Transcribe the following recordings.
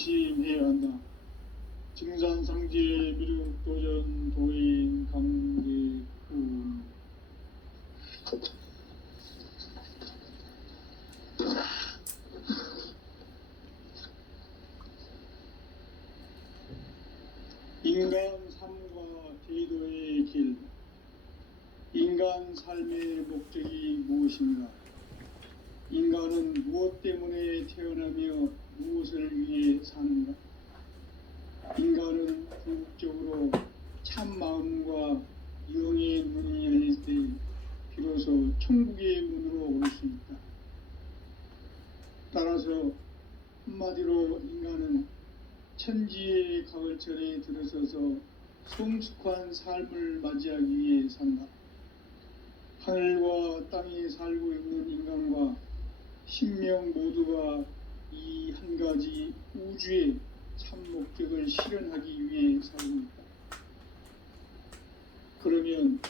명심해야 한다. 증산상제 미륵도전 도인 강대훈. 인간 삶과 제도의 길. 인간 삶의 목적이 무엇인가? 인간은 무엇 때문에 태어나며 무엇을 위해 사는가? 인간은 궁극적으로 참 마음과 영의 문이 열릴 때 비로소 천국의 문으로 올 수 있다. 따라서 한마디로 인간은 천지의 가을철에 들어서서 성숙한 삶을 맞이하기 위해 산다. 하늘과 땅에 살고 있는 인간과 신명 모두가 이 한 가지 우주의 참 목적을 실현하기 위해 살고 있다. 그러면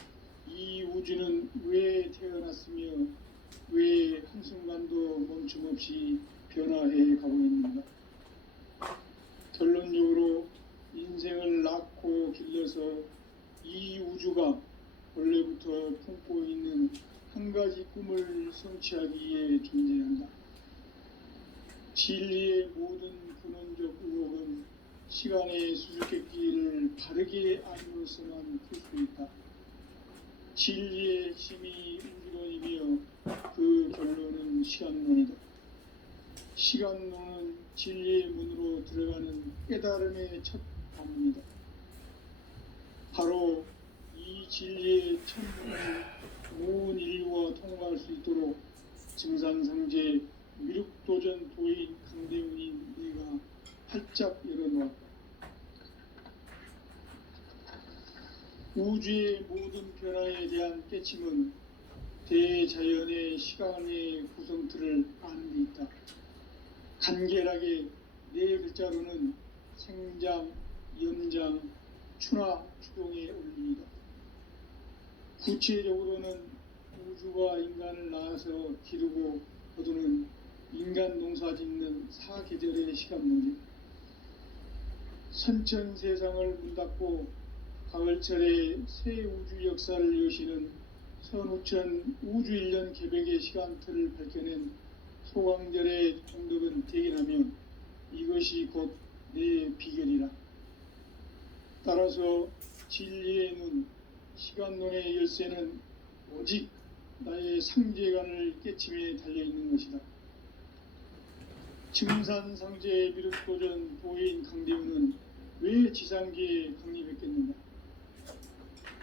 이 우주는 왜 태어났으며 왜 한순간도 멈춤없이 변화해 가고 있는가? 결론적으로 인생을 낳고 길러서 이 우주가 원래부터 품고 있는 한 가지 꿈을 성취하기 위해 존재한다. 진리의 모든 근원적 의혹은 시간의 수수께끼를 바르게 알므로서만 풀 수 있다. 진리의 핵심이 우주론이며 그 결론은 시간론이다. 시간론은 진리의 문으로 들어가는 깨달음의 첫 관문이다. 바로 이 진리의 첫 문을 온 인류가 통과할 수 있도록 증산상제 미륵도전 도인 강대훈인 네가 활짝 열어놓았다. 우주의 모든 변화에 대한 깨침은 대자연의 시간의 구성틀을 아는 데 있다. 간결하게 네 글자로는 생장, 연장, 추나 추동의 원리이다. 구체적으로는 우주가 인간을 낳아서 기르고 거두는 인간 농사 짓는 사계절의 시간 문제. 선천 세상을 문닫고 가을철에 새 우주 역사를 여시는 선우천 우주 1년 개백의 시간틀을 밝혀낸 소강절의 공덕은 대견하며 이것이 곧 내 비결이라. 따라서 진리의 눈, 시간론의 열쇠는 오직 나의 상제관을 깨침에 달려있는 것이다. 증산상제 미륵도전 도인 강대훈은 왜 지상계에 강림했겠는가?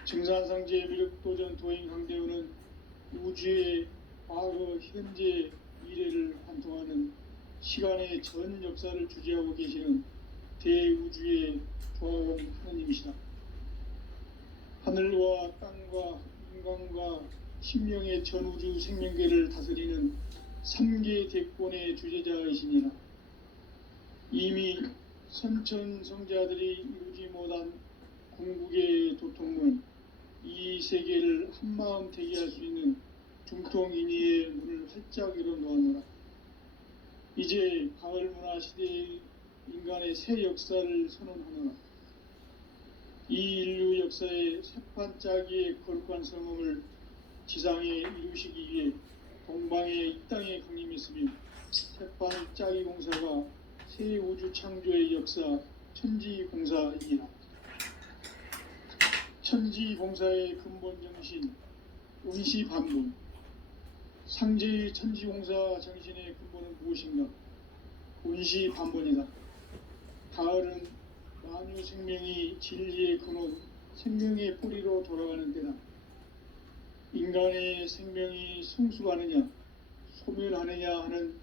증산상제 미륵도전 도인 강대훈은 우주의 과거, 현재, 미래를 관통하는 시간의 전 역사를 주재하고 계시는 대우주의 조화원 하느님이시다. 하늘과 땅과 인간과 신명의 전우주 생명계를 다스리는 3계 대권의 주재자이시니라. 이미 선천성자들이 이루지 못한 궁극의 도통문, 이 세계를 한마음 되게 할 수 있는 중통인의의 문을 활짝 열어놓아노라. 이제 가을문화 시대의 인간의 새 역사를 선언하노라. 이 인류 역사의 새판짜기의 거룩한 성음을 지상에 이루시기 위해 동방의 이 땅에 강림했으며 새판짜기 공사가 새 우주 창조의 역사 천지공사이니라. 천지공사의 근본 정신 운시반분. 상제의 천지공사 정신의 근본은 무엇인가? 운시반분이다. 가을은 만유 생명이 진리의 근원, 생명의 뿌리로 돌아가는 때다. 인간의 생명이 성숙하느냐, 소멸하느냐 하는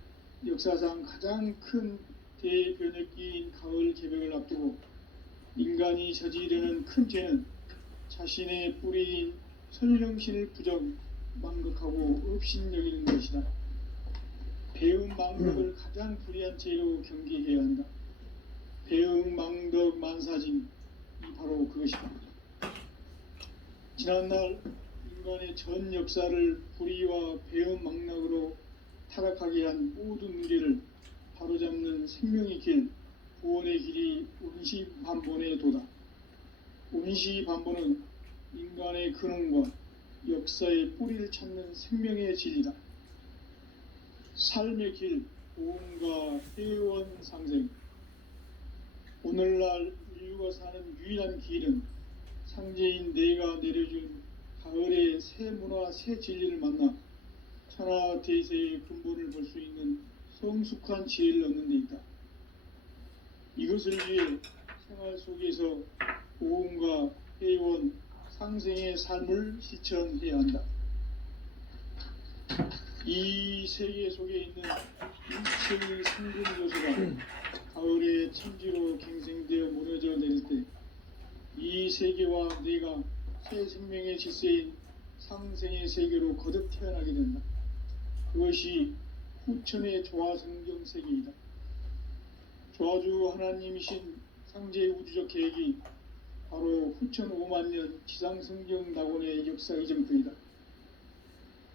역사상 가장 큰 대변혁기인 가을 개백을 앞두고 인간이 저지르는 큰 죄는 자신의 뿌리인 설령신을 부정, 망극하고 업신여기는 것이다. 배음 망덕을 가장 불의한 죄로 경계해야 한다. 배음 망덕 만사짐이 바로 그것이다. 지난날 인간의 전 역사를 불의와 배음 망락으로 타락하게 한 모든 문제를 바로잡는 생명의 길, 구원의 길이 운시반본에 도다. 운시반본은 인간의 근원과 역사의 뿌리를 찾는 생명의 진리다. 삶의 길, 보험과 회원 상생. 오늘날 인류가 사는 유일한 길은 상제인 내가 내려준 가을의 새 문화, 새 진리를 만나 천하 대세의 근본을 볼 수 있는 성숙한 지혜를 얻는 데 있다. 이것을 위해 생활 속에서 보험과 회원, 상생의 삶을 실천해야 한다. 이 세계 속에 있는 일체의 성분 요소가 가을의 천지로 갱생되어 무너져 내릴 때 이 세계와 내가 새 생명의 질서인 상생의 세계로 거듭 태어나게 된다. 그것이 후천의 조화성경 세계이다. 조화주 하나님이신 상제의 우주적 계획이 바로 후천 5만 년 지상성경 낙원의 역사 이정표이다.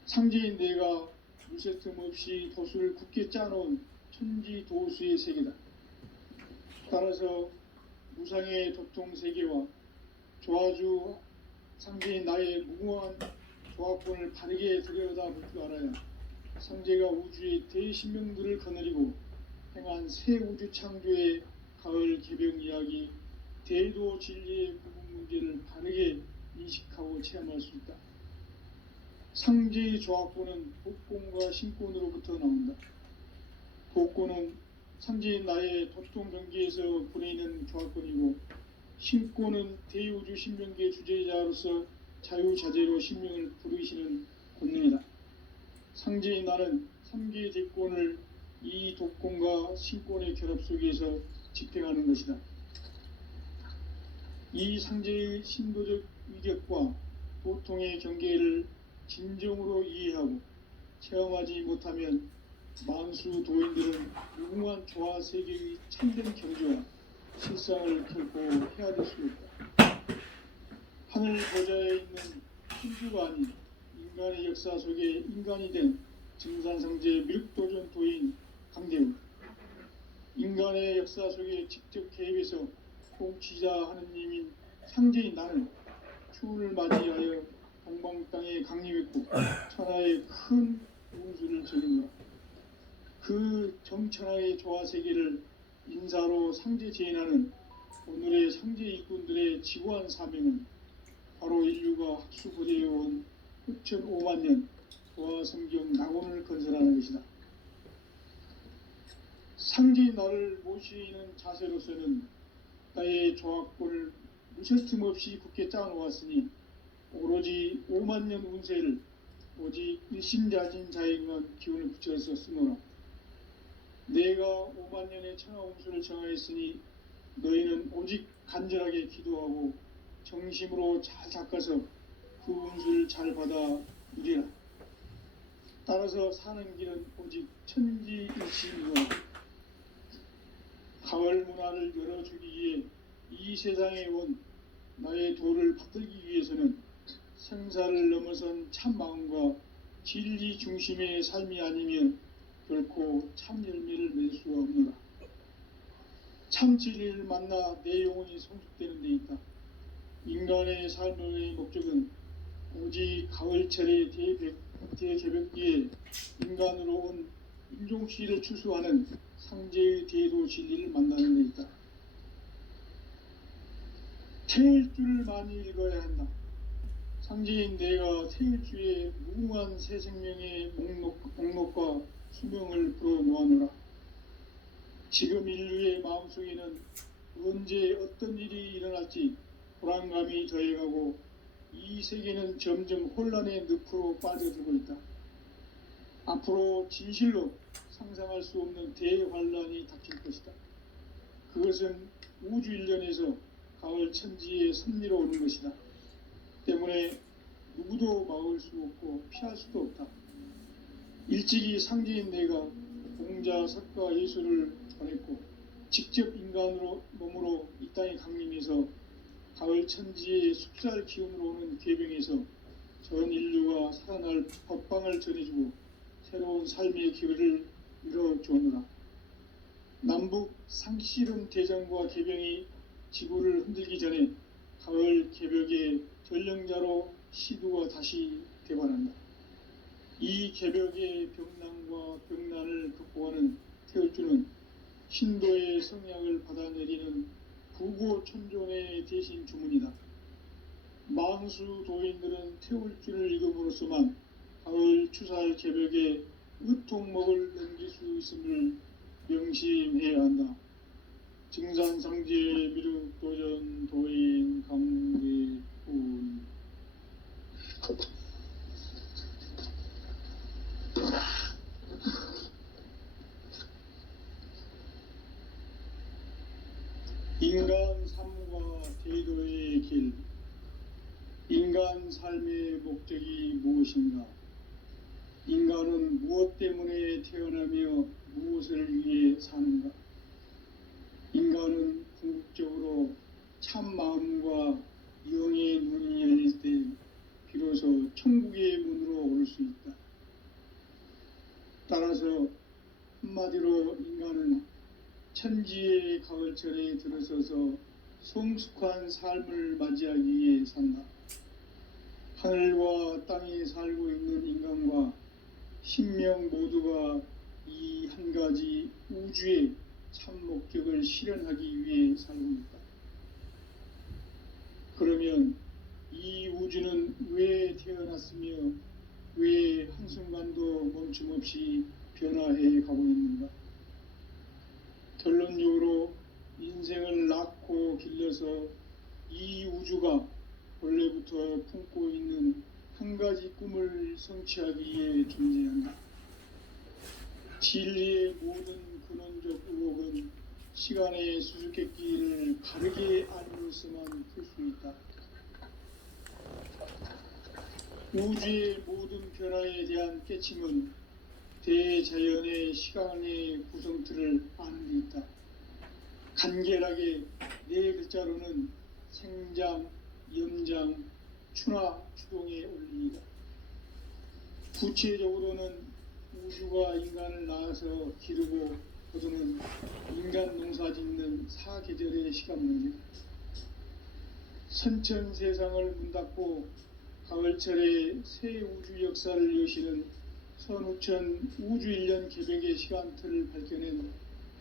상제인 내가 무쇠 틈 없이 도수를 굳게 짜놓은 천지 도수의 세계다. 따라서 무상의 도통 세계와 조화주 상제인 나의 무궁한 조화권을 바르게 들여다볼 줄 알아야 상제가 우주의 대신명들을 거느리고 행한 새 우주 창조의 가을 개병 이야기, 대도 진리의 구분 문제를 바르게 인식하고 체험할 수 있다. 상제의 조화권은 복권과 신권으로부터 나온다. 복권은 상제인 나의 도통 경계에서 보내는 조화권이고, 신권은 대우주 신명계 주제자로서 자유자재로 신명을 부르시는 권능이다. 상제인 나는 3개의 대권을 이 독권과 신권의 결합 속에서 집행하는 것이다. 이 상제의 신도적 위격과 보통의 경계를 진정으로 이해하고 체험하지 못하면 만수 도인들은 무궁한 조화 세계의 참된 경지와 실상을 결코 헤아릴 수 없다. 하늘 보좌에 있는 신주가 아닌 인간의 역사 속에 인간이 된 증산성제 미륵도전 도인 강대우, 인간의 역사 속에 직접 개입해서 통치자 하느님인 상제인 나는 추운을 맞이하여 동방 땅에 강림했고 천하의 큰 운수를 적용하라. 그 정천하의 조화 세계를 인사로 상제 제인하는 오늘의 상제 일꾼들의 지구한 사명은 바로 인류가 학수고대해온 후천 5만 년 조화 성경 낙원을 건설하는 것이다. 상제인 나를 모시는 자세로서는 나의 조화권을 무쇠틈 없이 굳게 짜놓았으니 오로지 5만 년 운세를 오직 일심자진 자에 응한 기운을 붙여서 쓰노라. 내가 5만 년의 천하 운수를 정하였으니 너희는 오직 간절하게 기도하고 정심으로 잘 닦아서 그 운수를 잘 받아 누리라. 따라서 사는 길은 오직 천지일심이노라. 가을 문화를 열어주기 위해 이 세상에 온 나의 도를 받들기 위해서는 생사를 넘어선 참 마음과 진리 중심의 삶이 아니면 결코 참 열매를 맺을 수가 없노라. 참 진리를 만나 내 영혼이 성숙되는 데 있다. 인간의 삶의 목적은 오직 가을철의 대개벽기에 인간으로 온 인종시를 추수하는 상제의 대도 진리를 만나는 데 있다. 태일 줄을 많이 읽어야 한다. 상제인 내가 태일주의 무궁한 새 생명의 목록과 수명을 불어놓아노라. 지금 인류의 마음속에는 언제 어떤 일이 일어날지 불안감이 더해가고 이 세계는 점점 혼란의 늪으로 빠져들고 있다. 앞으로 진실로 상상할 수 없는 대환란이 닥칠 것이다. 그것은 우주 일련에서 가을 천지의 섭리로 오는 것이다. 때문에 누구도 막을 수 없고 피할 수도 없다. 일찍이 상제인 내가 공자, 석가, 예수를 전했고 직접 인간으로 몸으로 이 땅에 강림해서 가을 천지의 숲살 기운으로 오는 계병에서 전 인류가 살아날 법방을 전해주고 새로운 삶의 기회를 이뤄주오노라. 남북 상씨름 대전과 개병이 지구를 흔들기 전에 가을 개벽의 전령자로 시두가 다시 되관한다. 이 개벽의 병난과 병난을 극복하는 태울주는 신도의 성약을 받아내리는 부고천존의 대신 주문이다. 만수 도인들은 태울주를 읽음으로써만 가을 추살 개벽에 으통목을 넘길 수 있음을 명심해야 한다. 증산상제 미륵도전 도인 강대훈. 인간 삶과 대도의 길. 인간 삶의 목적이 무엇인가? 인간은 무엇 때문에 태어나며 무엇을 위해 사는가? 인간은 궁극적으로 참 마음과 영의 문이 열릴 때 비로소 천국의 문으로 올 수 있다. 따라서 한마디로 인간은 천지의 가을철에 들어서서 성숙한 삶을 맞이하기 위해 산다. 하늘과 땅에 살고 있는 인간과 신명 모두가 이 한 가지 우주의 참 목적을 실현하기 위해 살고 있다. 그러면 이 우주는 왜 태어났으며 왜 한순간도 멈춤없이 변화해 가고 있는가? 결론적으로 인생을 낳고 길러서 이 우주가 원래부터 품고 있는 한 가지 꿈을 성취하기 위해 존재한다. 진리의 모든 근원적 의혹은 시간의 수수께끼를 바르게 알므로서만 풀 수 있다. 우주의 모든 변화에 대한 깨침은 대자연의 시간의 구성틀을 아는 데 있다. 간결하게 네 글자로는 생장, 염장, 추나, 추동의 원리이다. 구체적으로는 우주가 인간을 낳아서 기르고 거두는 인간 농사 짓는 사계절의 시간 문제. 선천 세상을 문 닫고 가을철에 새 우주 역사를 여시는 선우천 우주 1년 개벽의 시간틀을 밝혀낸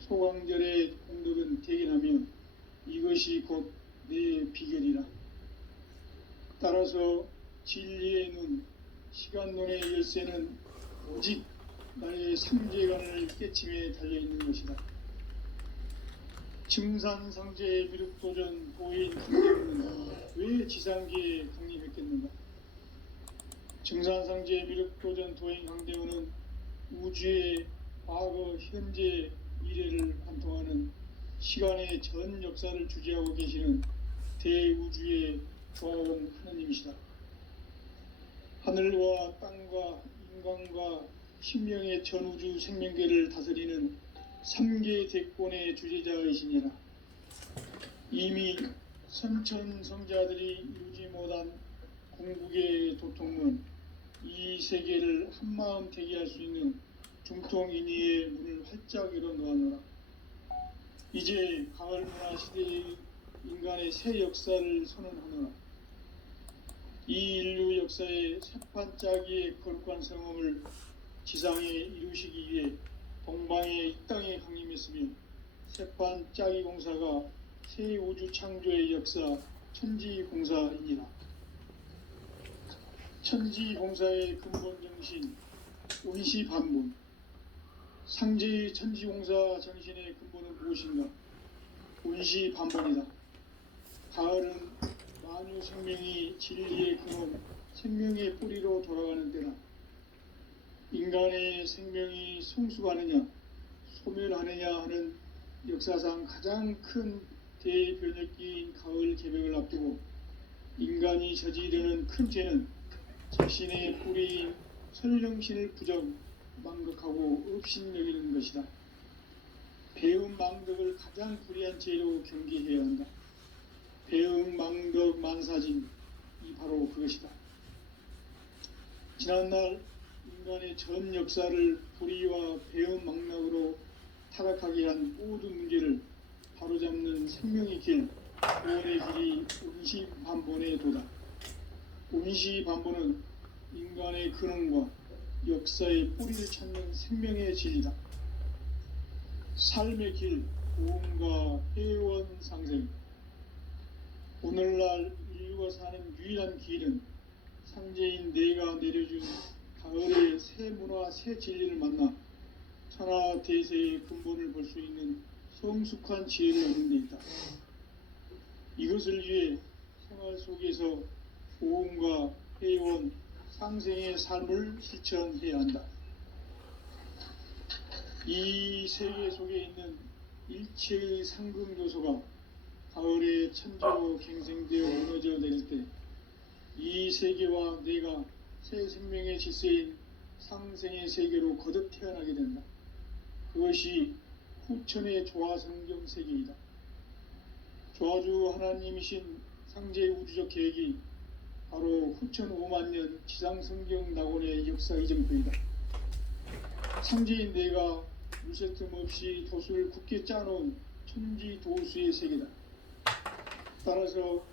소강절의 공덕은 대견하며 이것이 곧 내 비결이라. 따라서 진리의 눈, 시간론의 열쇠는 오직 나의 삼재간을 깨침에 달려있는 것이다. 증산상제 미륵도전 도인 강대훈은 왜 지상계에 강림했겠는가? 증산상제 미륵도전 도인 강대훈은 우주의 과거, 현재, 미래를 관통하는 시간의 전 역사를 주재하고 계시는 대우주의 조화원 하느님이시다. 하늘과 땅과 인간과 신명의 전우주 생명계를 다스리는 3계 대권의 주재자이시니라. 이미 선천성자들이 이루지 못한 궁극의 도통문, 이 세계를 한마음 되게 할 수 있는 중통인의의 문을 활짝 열어놓아노라. 이제 가을문화 시대의 인간의 새 역사를 선언하노라. 이 인류 역사의 새판짜기의 거룩한 성험을 지상에 이루시기 위해 동방의 이 땅에 강림했으며 새판짜기 공사가 새 우주 창조의 역사 천지공사이니라. 천지공사의 근본 정신 운시반문. 상제의 천지공사 정신의 근본은 무엇인가? 운시반문이다. 가을은 만유 생명이 진리의 근원, 생명의 뿌리로 돌아가는 때다. 인간의 생명이 성숙하느냐, 소멸하느냐 하는 역사상 가장 큰 대변혁기인 가을 개벽을 앞두고 인간이 저지르는 큰 죄는 자신의 뿌리인 설령신을 부정, 망극하고 업신여기는 것이다. 배움 망덕을 가장 불의한 죄로 경계해야 한다. 배움 망덕 만사진이 바로 그것이다. 지난날 인간의 전 역사를 불의와 배움 망락으로 타락하게 한 모든 문제를 바로잡는 생명의 길, 구원의 길이 운시반본에 도다. 운시반본은 인간의 근원과 역사의 뿌리를 찾는 생명의 진리다. 삶의 길, 구원과 회원 상생. 오늘날 인류가 사는 유일한 길은 상제인 내가 내려준 가을의 새 문화, 새 진리를 만나 천하 대세의 근본을 볼 수 있는 성숙한 지혜를 얻는 데 있다. 이것을 위해 생활 속에서 보험과 회원, 상생의 삶을 실천해야 한다. 이 세계 속에 있는 일체의 상금 요소가 가을의 천지로 갱생되어 무너져 내릴 때 이 세계와 내가 새 생명의 질서인 상생의 세계로 거듭 태어나게 된다. 그것이 후천의 조화성경 세계이다. 조화주 하나님이신 상제 우주적 계획이 바로 후천 5만 년 지상성경 낙원의 역사 이정표이다. 상제인 내가 물새틈 없이 도수를 굳게 짜놓은 천지 도수의 세계다. 따라서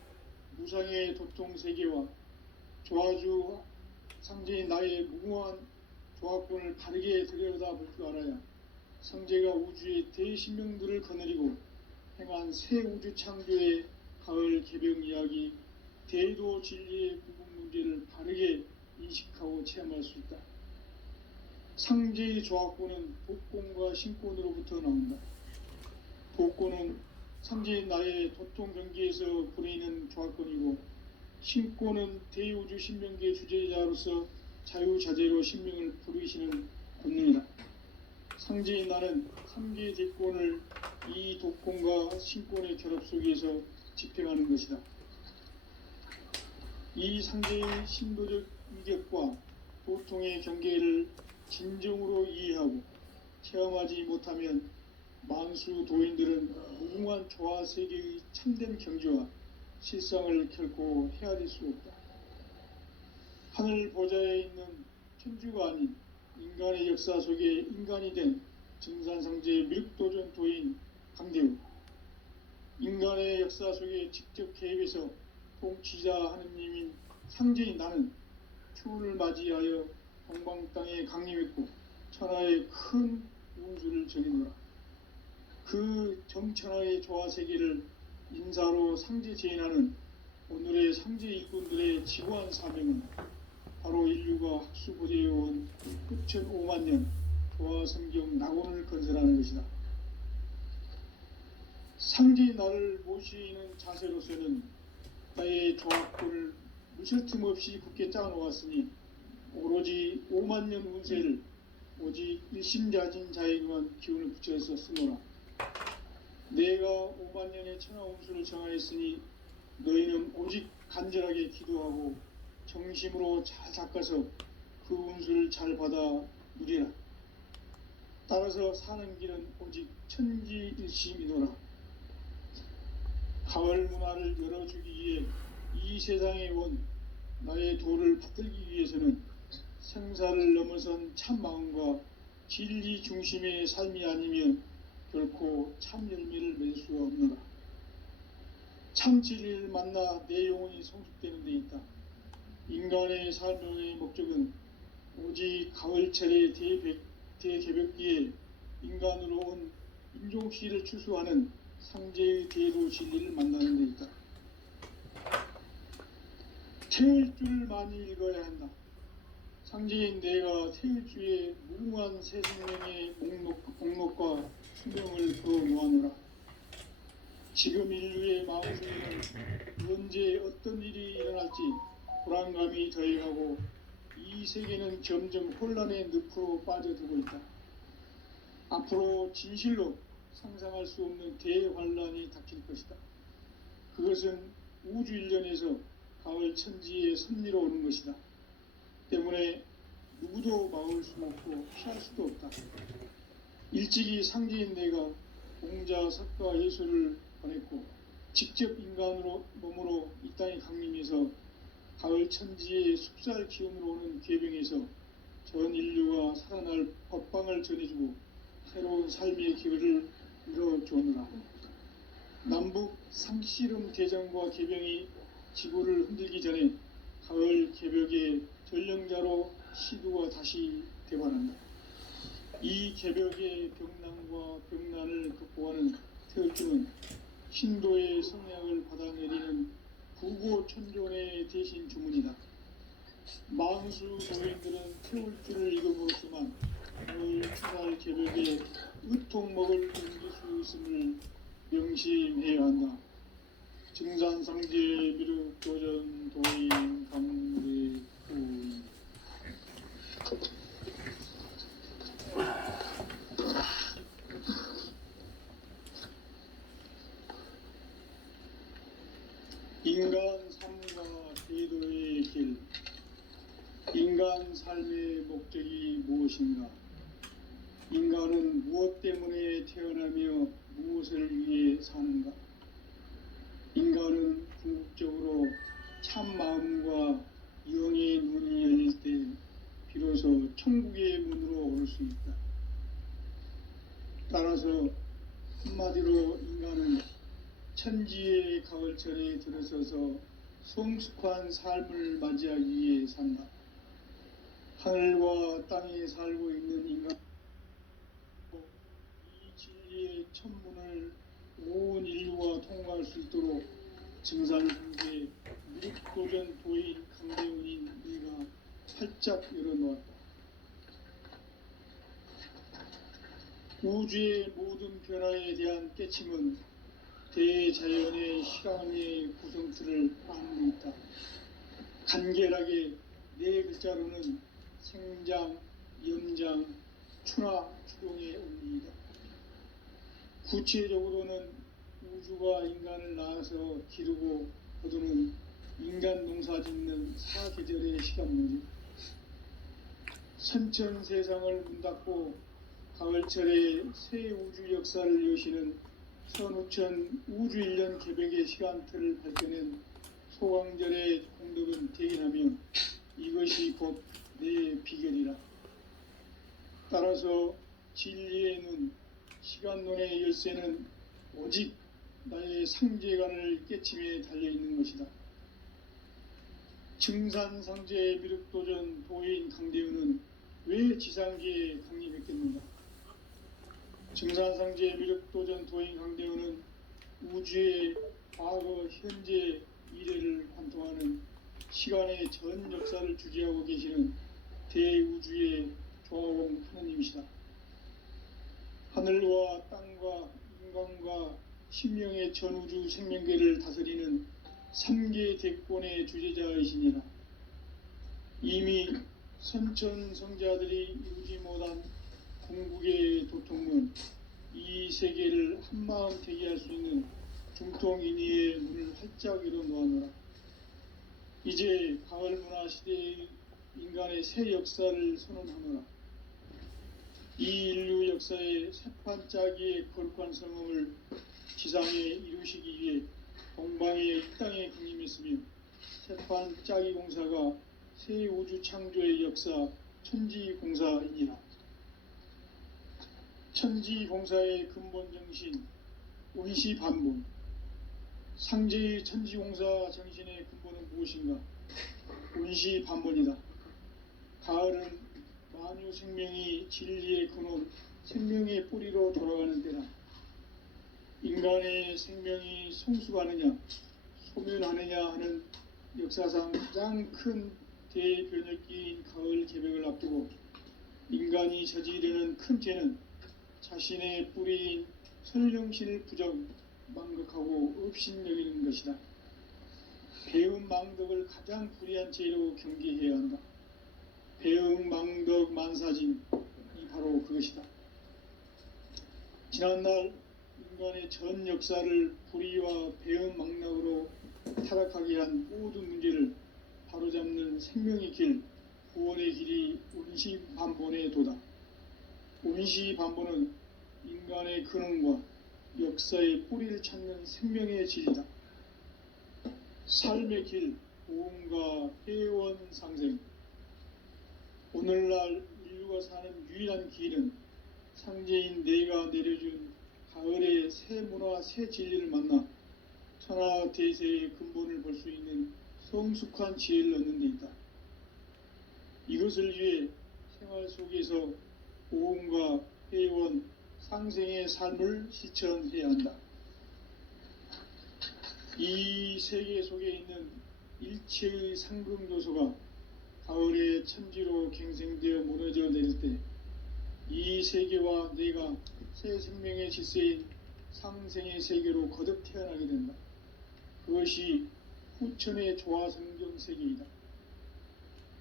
무상의 도통 세계와 조화주 상제인 나의 무궁한 조합권을 바르게 들여다볼 줄 알아야 상제가 우주의 대신명들을 거느리고 행한 새 우주 창조의 가을 개병 이야기, 대도 진리의 부분 문제를 바르게 인식하고 체험할 수 있다. 상제의 조합권은 복권과 신권으로부터 나온다. 복권은 상제인 나의 도통 경계에서 부리는 조합권이고, 신권은 대우주 신명계의 주제자로서 자유자재로 신명을 부르시는 권능이다. 상제인 나는 3개의 대권을 이 독권과 신권의 결합 속에서 집행하는 것이다. 이 상제의 신도적 위격과 도통의 경계를 진정으로 이해하고 체험하지 못하면 만수 도인들은 무궁한 조화세계의 참된 경지와 실상을 결코 헤아릴 수 없다. 하늘 보좌에 있는 천주가 아닌 인간의 역사 속에 인간이 된 증산상제의 미륵도전 도인 강대우, 인간의 역사 속에 직접 개입해서 통치자 하느님인 상제인 나는 추운을 맞이하여 동방 땅에 강림했고 천하의 큰 운수를 적이노라. 그 정천하의 조화세계를 인사로 상제 제인하는 오늘의 상제 일꾼들의 지구한 사명은 바로 인류가 학수고대해온 후천 5만 년 조화성경 낙원을 건설하는 것이다. 상제의 나를 모시는 자세로서는 나의 조합권을 무설틈 없이 굳게 짜놓았으니 오로지 5만 년 운세를 오직 일심자진 자에게만 기운을 붙여서 쓰노라. 내가 5만 년의 천하 운수를 정하였으니 너희는 오직 간절하게 기도하고 정심으로 잘 닦아서 그 운수를 잘 받아 누리라. 따라서 사는 길은 오직 천지일심이노라. 가을 문화를 열어주기 위해 이 세상에 온 나의 도를 받들기 위해서는 생사를 넘어선 참 마음과 진리 중심의 삶이 아니면 결코 참 열매를 맺을 수가 없노라. 참 진리를 만나 내 영혼이 성숙되는 데 있다. 인간의 삶의 목적은 오직 가을철의 대개벽기에 인간으로 온 인종시를 추수하는 상제의 대도 진리를 만나는 데 있다. 태일주를 많이 읽어야 한다. 상제인 내가 태일주의 무궁한 새 생명의 목록과 수명을 그어 놓아노라. 지금 인류의 마음속에는 언제 어떤 일이 일어날지 불안감이 더해가고 이 세계는 점점 혼란의 늪으로 빠져들고 있다. 앞으로 진실로 상상할 수 없는 대환란이 닥칠 것이다. 그것은 우주 일련에서 가을 천지의 섭리로 오는 것이다. 때문에 누구도 막을 수 없고 피할 수도 없다. 일찍이 상제인 내가 공자, 석가, 예수를 보냈고 직접 인간으로 몸으로 이 땅에 강림해서 가을 천지의 숲살 기운으로 오는 궤병에서 전 인류가 살아날 법방을 전해주고 새로운 삶의 기회를 이뤄주느라. 남북 상씨름 대전과 개병이 지구를 흔들기 전에 가을 개벽의 전령자로 시두가 다시 되관한다. 이 개벽의 병난과 병난을 극복하는 태극기는 신도의 성약을 받아내리는 구고천존의 대신 주문이다. 망수 도인들은 태울 줄을 읽어보았지만 오늘 추살 개벽에 으통먹을 옮길 수 있음을 명심해야 한다. 증산상제 미륵 도전 도인 강대 구인. 인간 삶과 제도의 길. 인간 삶의 목적이 무엇인가? 인간은 무엇 때문에 태어나며 무엇을 위해 사는가? 인간은 궁극적으로 참 마음과 영의 문이 열릴 때 비로소 천국의 문으로 오를 수 있다. 따라서 한마디로 인간은 천지의 가을철에 들어서서 성숙한 삶을 맞이하기 위해 산다. 하늘과 땅에 살고 있는 인간, 이 진리의 천문을 온 인류가 통과할 수 있도록 증산상제 미륵도전 도인 강대훈인 우리가 활짝 열어놓았다. 우주의 모든 변화에 대한 깨침은 대자연의 실황의 구성틀을 안고 있다. 간결하게 네 글자로는 생장, 염장, 추나 추동의 원리이다. 구체적으로는 우주가 인간을 낳아서 기르고 거두는 인간 농사 짓는 사계절의 시간 문제. 선천 세상을 문 닫고 가을철에 새 우주 역사를 여시는 선우천 우주 1년 개벽의 시간틀을 발견한 소강절의 공덕은 대견하며 이것이 곧 내 비결이라. 따라서 진리의 눈, 시간론의 열쇠는 오직 나의 상제관을 깨침에 달려있는 것이다. 증산상제 미륵도전 도인 강대훈은 왜 지상계에 강림했겠는가? 증산상제 미륵도전 도인 강대훈은 우주의 과거, 현재, 미래를 관통하는 시간의 전 역사를 주재하고 계시는 대우주의 조화공 하느님이시다. 하늘과 땅과 인간과 신명의 전우주 생명계를 다스리는 3계 대권의 주재자이시니라. 이미 선천성자들이 이루지 못한 궁극의 도통문, 이 세계를 한마음 되게 할 수 있는 중통인의의 문을 활짝 열어놓아노라. 이제 가을 문화 시대의 인간의 새 역사를 선언하노라. 이 인류 역사의 새판짜기의 거룩한 성음을 지상에 이루시기 위해 동방의 이 땅에 강림했으며 새판짜기 공사가 새 우주 창조의 역사 천지공사이니라. 천지공사의 근본 정신 운시반본. 상제의 천지공사 정신의 근본은 무엇인가? 운시반본이다. 가을은 만유 생명이 진리의 근원, 생명의 뿌리로 돌아가는 때다. 인간의 생명이 성숙하느냐, 소멸하느냐 하는 역사상 가장 큰 대변혁기인 가을 개벽을 앞두고 인간이 저지르는 큰 죄는 자신의 뿌리인 설령신을 부정, 망극하고 업신여기는 것이다. 배음 망덕을 가장 불의한 죄로 경계해야 한다. 배음 망덕 만사진, 이 바로 그것이다. 지난날 인간의 전 역사를 불의와 배음 망락으로 타락하게 한 모든 문제를 바로잡는 생명의 길, 구원의 길이 운시반본의 도다. 운시반본은 인간의 근원과 역사의 뿌리를 찾는 생명의 질이다. 삶의 길, 보험과 회원 상생. 오늘날 인류가 사는 유일한 길은 상제인 내가 내려준 가을의 새 문화 새 진리를 만나 천하 대세의 근본을 볼 수 있는 성숙한 지혜를 얻는 데 있다. 이것을 위해 생활 속에서 보험과 회원, 상생의 삶을 실천해야 한다. 이 세계 속에 있는 일체의 상금 요소가 가을의 천지로 갱생되어 무너져 내릴 때 이 세계와 내가 새 생명의 질서인 상생의 세계로 거듭 태어나게 된다. 그것이 후천의 조화성경 세계이다.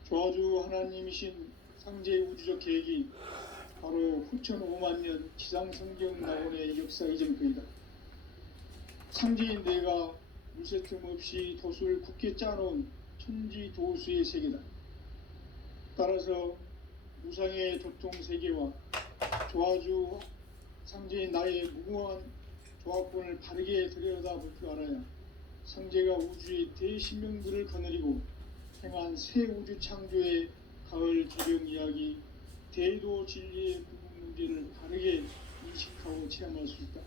조화주 하나님이신 상제 우주적 계획이 바로 후천 5만 년 지상성경 낙원의 역사 이전거이다. 상제인 내가 물새틈 없이 도수를 굳게 짜놓은 천지도수의 세계다. 따라서 무상의 도통세계와 조화주 상제인 나의 무궁한 조합권을 바르게 들여다볼 줄 알아야 상제가 우주의 대신명들을 거느리고 행한 새 우주 창조의 가을 개명 이야기, 대도 진리의 궁극 문제를 바르게 인식하고 체험할 수 있다.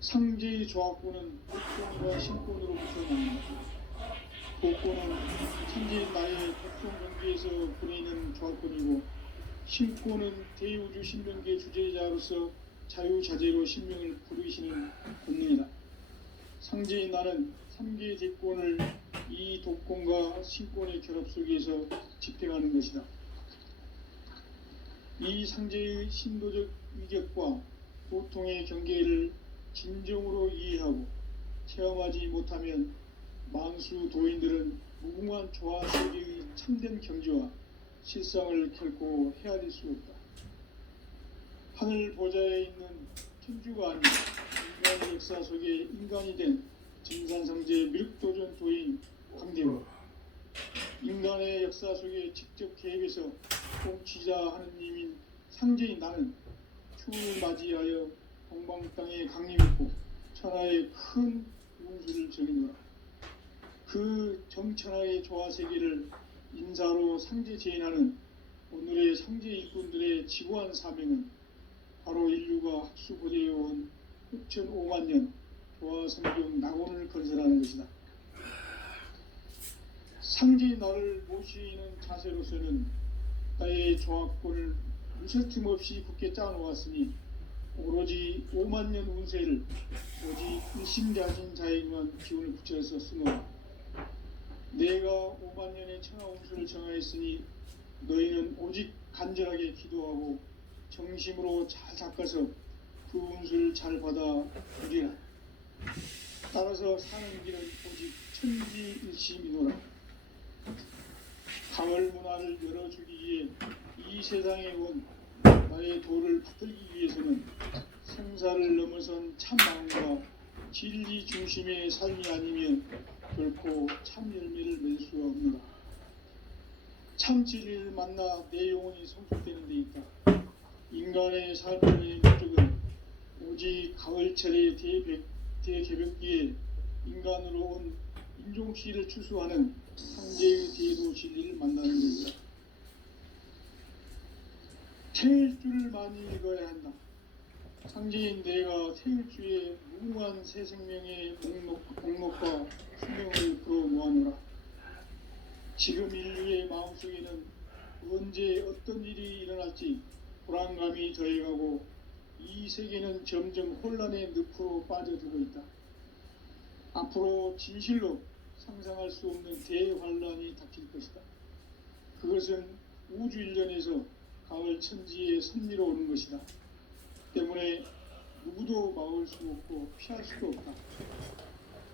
상제의 조합권은 복권과 신권으로부터 나옵니다. 복권은 상제인 나의 복권 경기에서 보내는 조합권이고, 신권은 대우주 신명계 주제자로서 자유자재로 신명을 부르시는 권능이다. 상제인 나는 3개의 대권을 이 독권과 신권의 결합 속에서 집행하는 것이다. 이 상제의 신도적 위격과 고통의 경계를 진정으로 이해하고 체험하지 못하면 만수 도인들은 무궁한 조화 세계의 참된 경지와 실상을 결코 헤아릴 수 없다. 하늘 보좌에 있는 천주가 아닌 인간의 역사 속에 인간이 된 증산상제 미륵도전 도인 강대우, 인간의 역사 속에 직접 개입해서 통치자 하느님인 상제인 나는 추을 맞이하여 동방 땅에 강림했고 천하의 큰 운수를 정해노라. 그 정천하의 조화세계를 인사로 상제 제인하는 오늘의 상제 일꾼들의 지고한 사명은 바로 인류가 학수고대해온 후천 5만 년 조화성경 낙원을 건설하는 것이다. 상제의 나를 모시는 자세로서는 나의 조합권을 무설틈 없이 굳게 짜놓았으니 오로지 5만 년 운세를 오직 일심자진 자에게만 기운을 붙여서 쓰노라. 내가 5만 년의 천하 운수를 정하였으니 너희는 오직 간절하게 기도하고 정심으로 잘 닦아서 그 운수를 잘 받아 누리라. 따라서 사는 길은 오직 천지일심이노라. 가을 문화를 열어주기 위해 이 세상에 온 나의 도를 붙들기 위해서는 생사를 넘어선 참 마음과 진리 중심의 삶이 아니면 결코 참 열매를 맺을 수가 없노라. 참 진리를 만나 내 영혼이 성숙되는 데 있다. 인간의 삶의 목적은 오직 가을철의 대개벽기에 인간으로 온 인종시를 추수하는 상제의 대도 진리를 만나는 데 있다. 태일 줄을 많이 읽어야 한다. 상제인 내가 태일주의 무궁한 새 생명의 목록과 수명을 풀어놓아노라. 지금 인류의 마음속에는 언제 어떤 일이 일어날지 불안감이 더해가고 이 세계는 점점 혼란의 늪으로 빠져들고 있다. 앞으로 진실로 상상할 수 없는 대환란이 닥칠 것이다. 그것은 우주 일련에서 가을 천지의 섭리로 오는 것이다. 때문에 누구도 막을 수 없고 피할 수도 없다.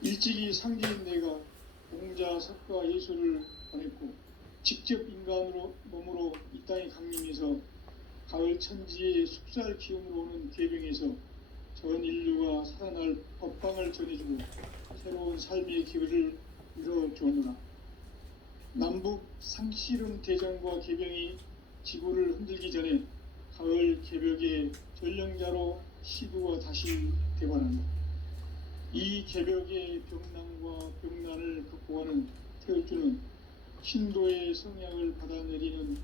일찍이 상제인 내가 공자, 석가, 예수를 보냈고 직접 인간으로 몸으로 이 땅에 강림해서 가을 천지의 숙살 기운으로 오는 계병에서 전 인류가 살아날 법방을 전해주고 새로운 삶의 기회를 이뤄주었노라. 남북 상씨름 대전과 계병이 지구를 흔들기 전에 가을 개벽의 전령자로 시두가 다시 되관한다. 이 개벽의 병난과 병난을 극복하는 태을주는 신도의 성향을 받아내리는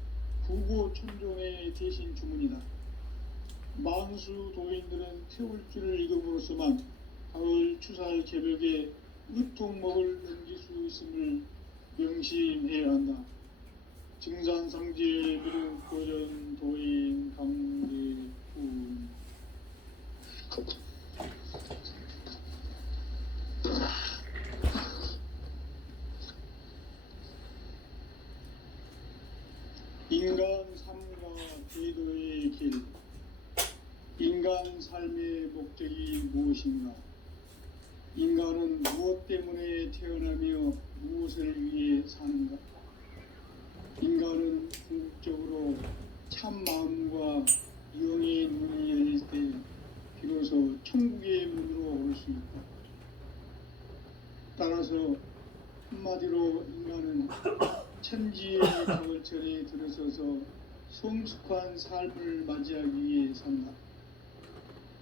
구고천존의 대신 주문이다. 만수 도인들은 태울 줄을 익음으로써만 가을 추살 개벽에 으통먹을 넘길 수 있음을 명심해야 한다. 증산상제 미륵 도전 도인 강대훈. 인간 삶과 기도의 길. 인간 삶의 목적이 무엇인가? 인간은 무엇 때문에 태어나며 무엇을 위해 사는가? 인간은 궁극적으로 참 마음과 영의 문이 열릴 때 비로소 천국의 문으로 올 수 있다. 따라서 한마디로 인간은 천지의 가을철에 들어서서 성숙한 삶을 맞이하기 위해 산다.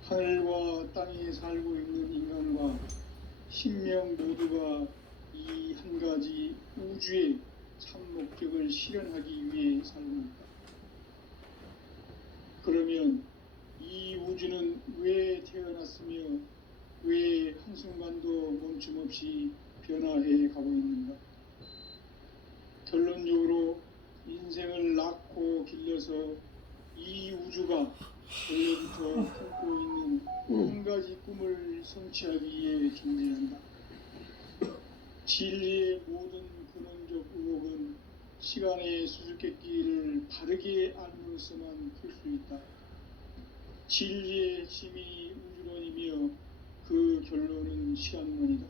하늘과 땅에 살고 있는 인간과 신명 모두가 이 한 가지 우주의 참 목적을 실현하기 위해 살고 있다. 그러면 이 우주는 왜 태어났으며 왜 한순간도 멈춤없이 변화해 가고 있는가? 결론적으로 인생을 낳고 길러서 이 우주가 원래부터 품고 있는 한 가지 꿈을 성취하기 위해 존재한다. 진리의 모든 근원적 의혹은 시간의 수수께끼를 바르게 알므로서만 풀 수 있다. 진리의 핵심이 우주론이며 그 결론은 시간론이다.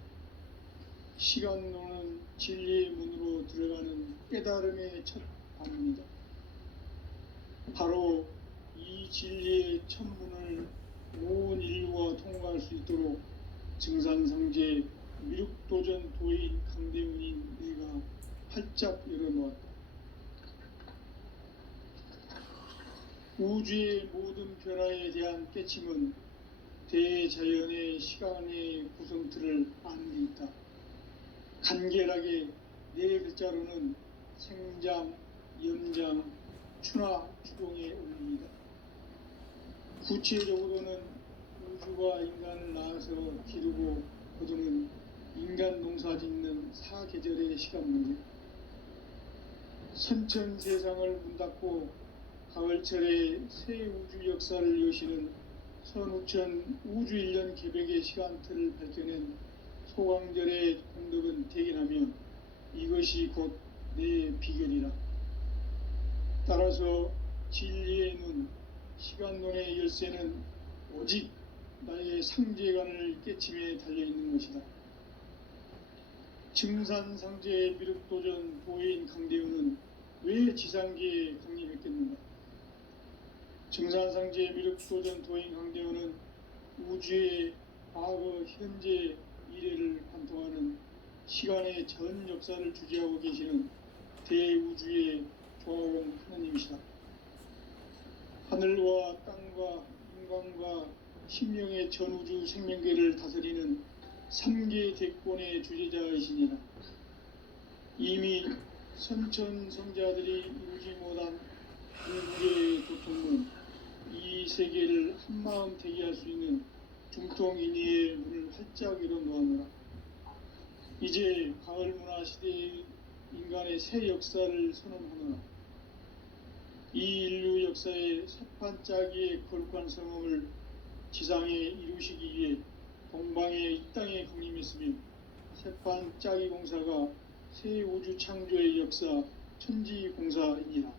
시간론은 진리의 문으로 들어가는 깨달음의 첫 방문이다. 바로 이 진리의 첫 문을 온 인류가 통과할 수 있도록 증산상제 미륵도전 도인 강대훈인 내가 활짝 열어놓았다. 우주의 모든 변화에 대한 깨침은 대자연의 시간의 구성틀을 아는 데 있다. 간결하게 네 글자로는 생장, 연장, 추나, 추동의 원리이다. 구체적으로는 우주가 인간을 낳아서 기르고 거두는 인간 농사 짓는 사계절의 시간 문제. 선천 세상을 문 닫고 가을철에 새 우주 역사를 여시는 선우천 우주 1년 개벽의 시간틀을 밝혀낸 소강절의 공덕은 대견하며 이것이 곧 내 비결이라. 따라서 진리의 눈, 시간론의 열쇠는 오직 나의 상제관을 깨침에 달려있는 것이다. 증산상제 미륵도전 도인 강대훈은 왜 지상계에 강림했겠는가? 증산상제 미륵도전 도인 강대훈은 우주의 과거, 현재, 미래를 관통하는 시간의 전 역사를 주재하고 계시는 대우주의 조화원 하나님이시다. 하늘과 땅과 인간과 신명의 전우주 생명계를 다스리는 3계 대권의 주재자이시니라. 이미 선천성자들이 이루지 못한 우주의 도통문, 이 세계를 한마음 되게 할 수 있는 중통인의의 문을 활짝 열어놓았노라. 이제 가을문화 시대의 인간의 새 역사를 선언하노라. 이 인류 역사의 새판짜기의 거룩한 성음을 지상에 이루시기 위해 동방의 이 땅에 강림했으며 새판짜기 공사가 새 우주 창조의 역사 천지공사이니라.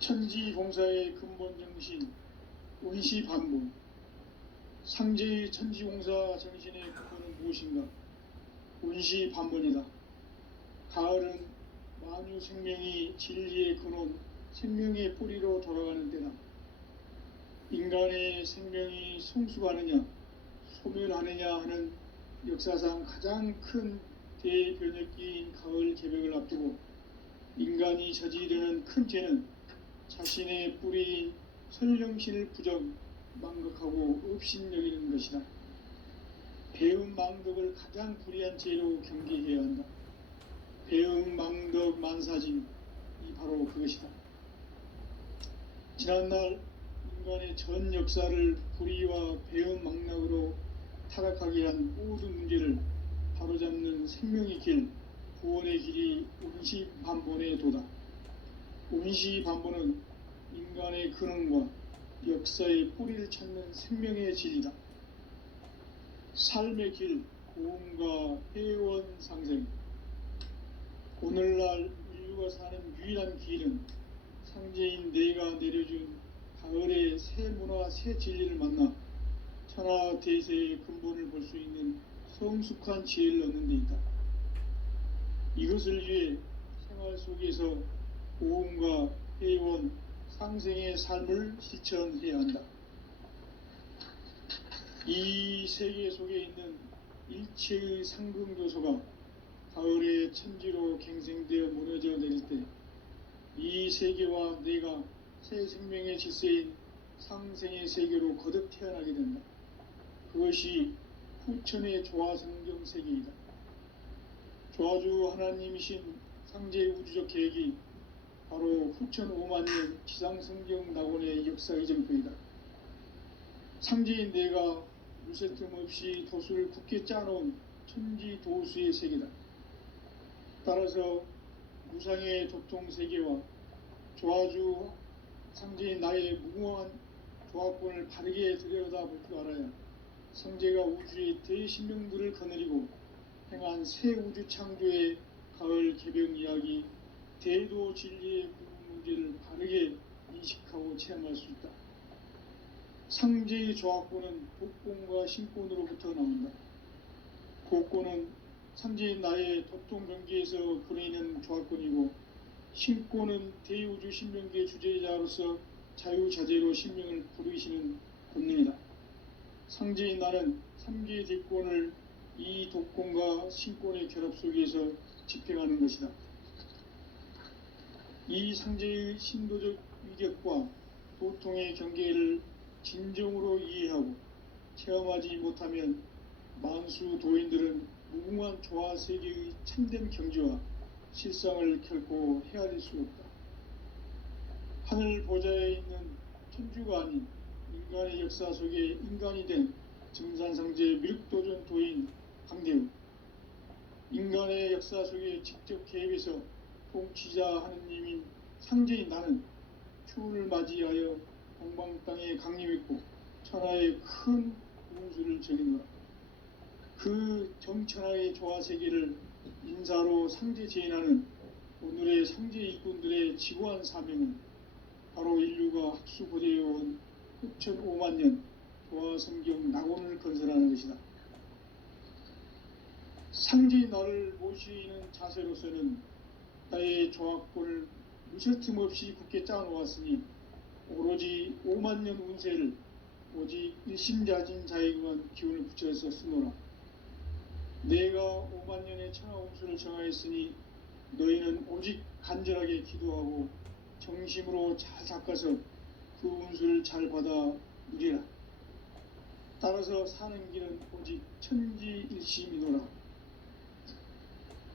천지공사의 근본 정신 운시반복. 상제의 천지공사 정신의 근본은 무엇인가? 운시반복이다. 가을은 만유 생명이 진리의 근원, 생명의 뿌리로 돌아가는 때다. 인간의 생명이 성숙하느냐, 소멸하느냐 하는 역사상 가장 큰 대변혁기인 가을 개벽을 앞두고 인간이 저지르는 큰 죄는 자신의 뿌리인 설령신을 부정, 망극하고 업신여기는 것이다. 배움 망덕을 가장 불의한 죄로 경계해야 한다. 배움 망덕 만사짐이 바로 그것이다. 지난날 인간의 전 역사를 불의와 배은망락으로 타락하게 한 모든 문제를 바로잡는 생명의 길, 구원의 길이 운시반본의 도다. 운시반본은 인간의 근원과 역사의 뿌리를 찾는 생명의 진리다. 삶의 길, 고음과 회원 상생. 오늘날 인류가 사는 유일한 길은 상제인 내가 내려준 가을의 새 문화, 새 진리를 만나 천하 대세의 근본을 볼 수 있는 성숙한 지혜를 얻는 데 있다. 이것을 위해 생활 속에서 고음과 회원, 상생의 삶을 실천해야 한다. 이 세계 속에 있는 일체의 상금교소가 가을의 천지로 갱생되어 무너져 내릴 때 이 세계와 내가 새 생명의 질서인 상생의 세계로 거듭 태어나게 된다. 그것이 후천의 조화성경 세계이다. 조화주 하나님이신 상제의 우주적 계획이 바로 후천 5만년 지상성경 낙원의 역사 이정표이다. 상제인 내가 무쇠틈 없이 도수를 굳게 짜놓은 천지 도수의 세계다. 따라서 무상의 도통 세계와 조화주 상제인 나의 무궁한 조합권을 바르게 들여다볼 줄 알아야 상제가 우주의 대신명들을 거느리고 행한 새 우주 창조의 가을 개병 이야기, 대도 진리의 구분 문제를 바르게 인식하고 체험할 수 있다. 상제의 조합권은 복권과 신권으로부터 나온다. 복권은 상제인 나의 도통 경계에서 그리는 조합권이고, 신권은 대우주 신명계의 주제자로서 자유자재로 신명을 부르시는 본능이다. 상제인 나는 3개의 대권을 이 독권과 신권의 결합 속에서 집행하는 것이다. 이 상제의 신도적 위격과 도통의 경계를 진정으로 이해하고 체험하지 못하면 만수 도인들은 무궁한 조화세계의 참된 경지와 실상을 결코 헤아릴 수 없다. 하늘 보좌에 있는 천주가 아닌 인간의 역사 속에 인간이 된 증산상제 밀도전 도인 강대우, 인간의 역사 속에 직접 개입해서 통치자 하느님인 상제인 나는 추운을 맞이하여 동방 땅에 강림했고 천하의 큰 운수를 적이노라. 그 정천하의 조화세계를 인사로 상제 제인하는 오늘의 상제 일꾼들의 지고한 사명은 바로 인류가 학수고대해온 후천 5만년 조화성경 낙원을 건설하는 것이다. 상제인 나를 모시는 자세로서는 나의 조합권을 무쇠틈 없이 굳게 짜놓았으니 오로지 5만년 운세를 오직 일심자진 자에게만 기운을 붙여서 쓰노라. 내가 5만년의 천하 운수를 정하였으니 너희는 오직 간절하게 기도하고 정심으로 잘 닦아서 그 운수를 잘 받아 누리라. 따라서 사는 길은 오직 천지일심이노라.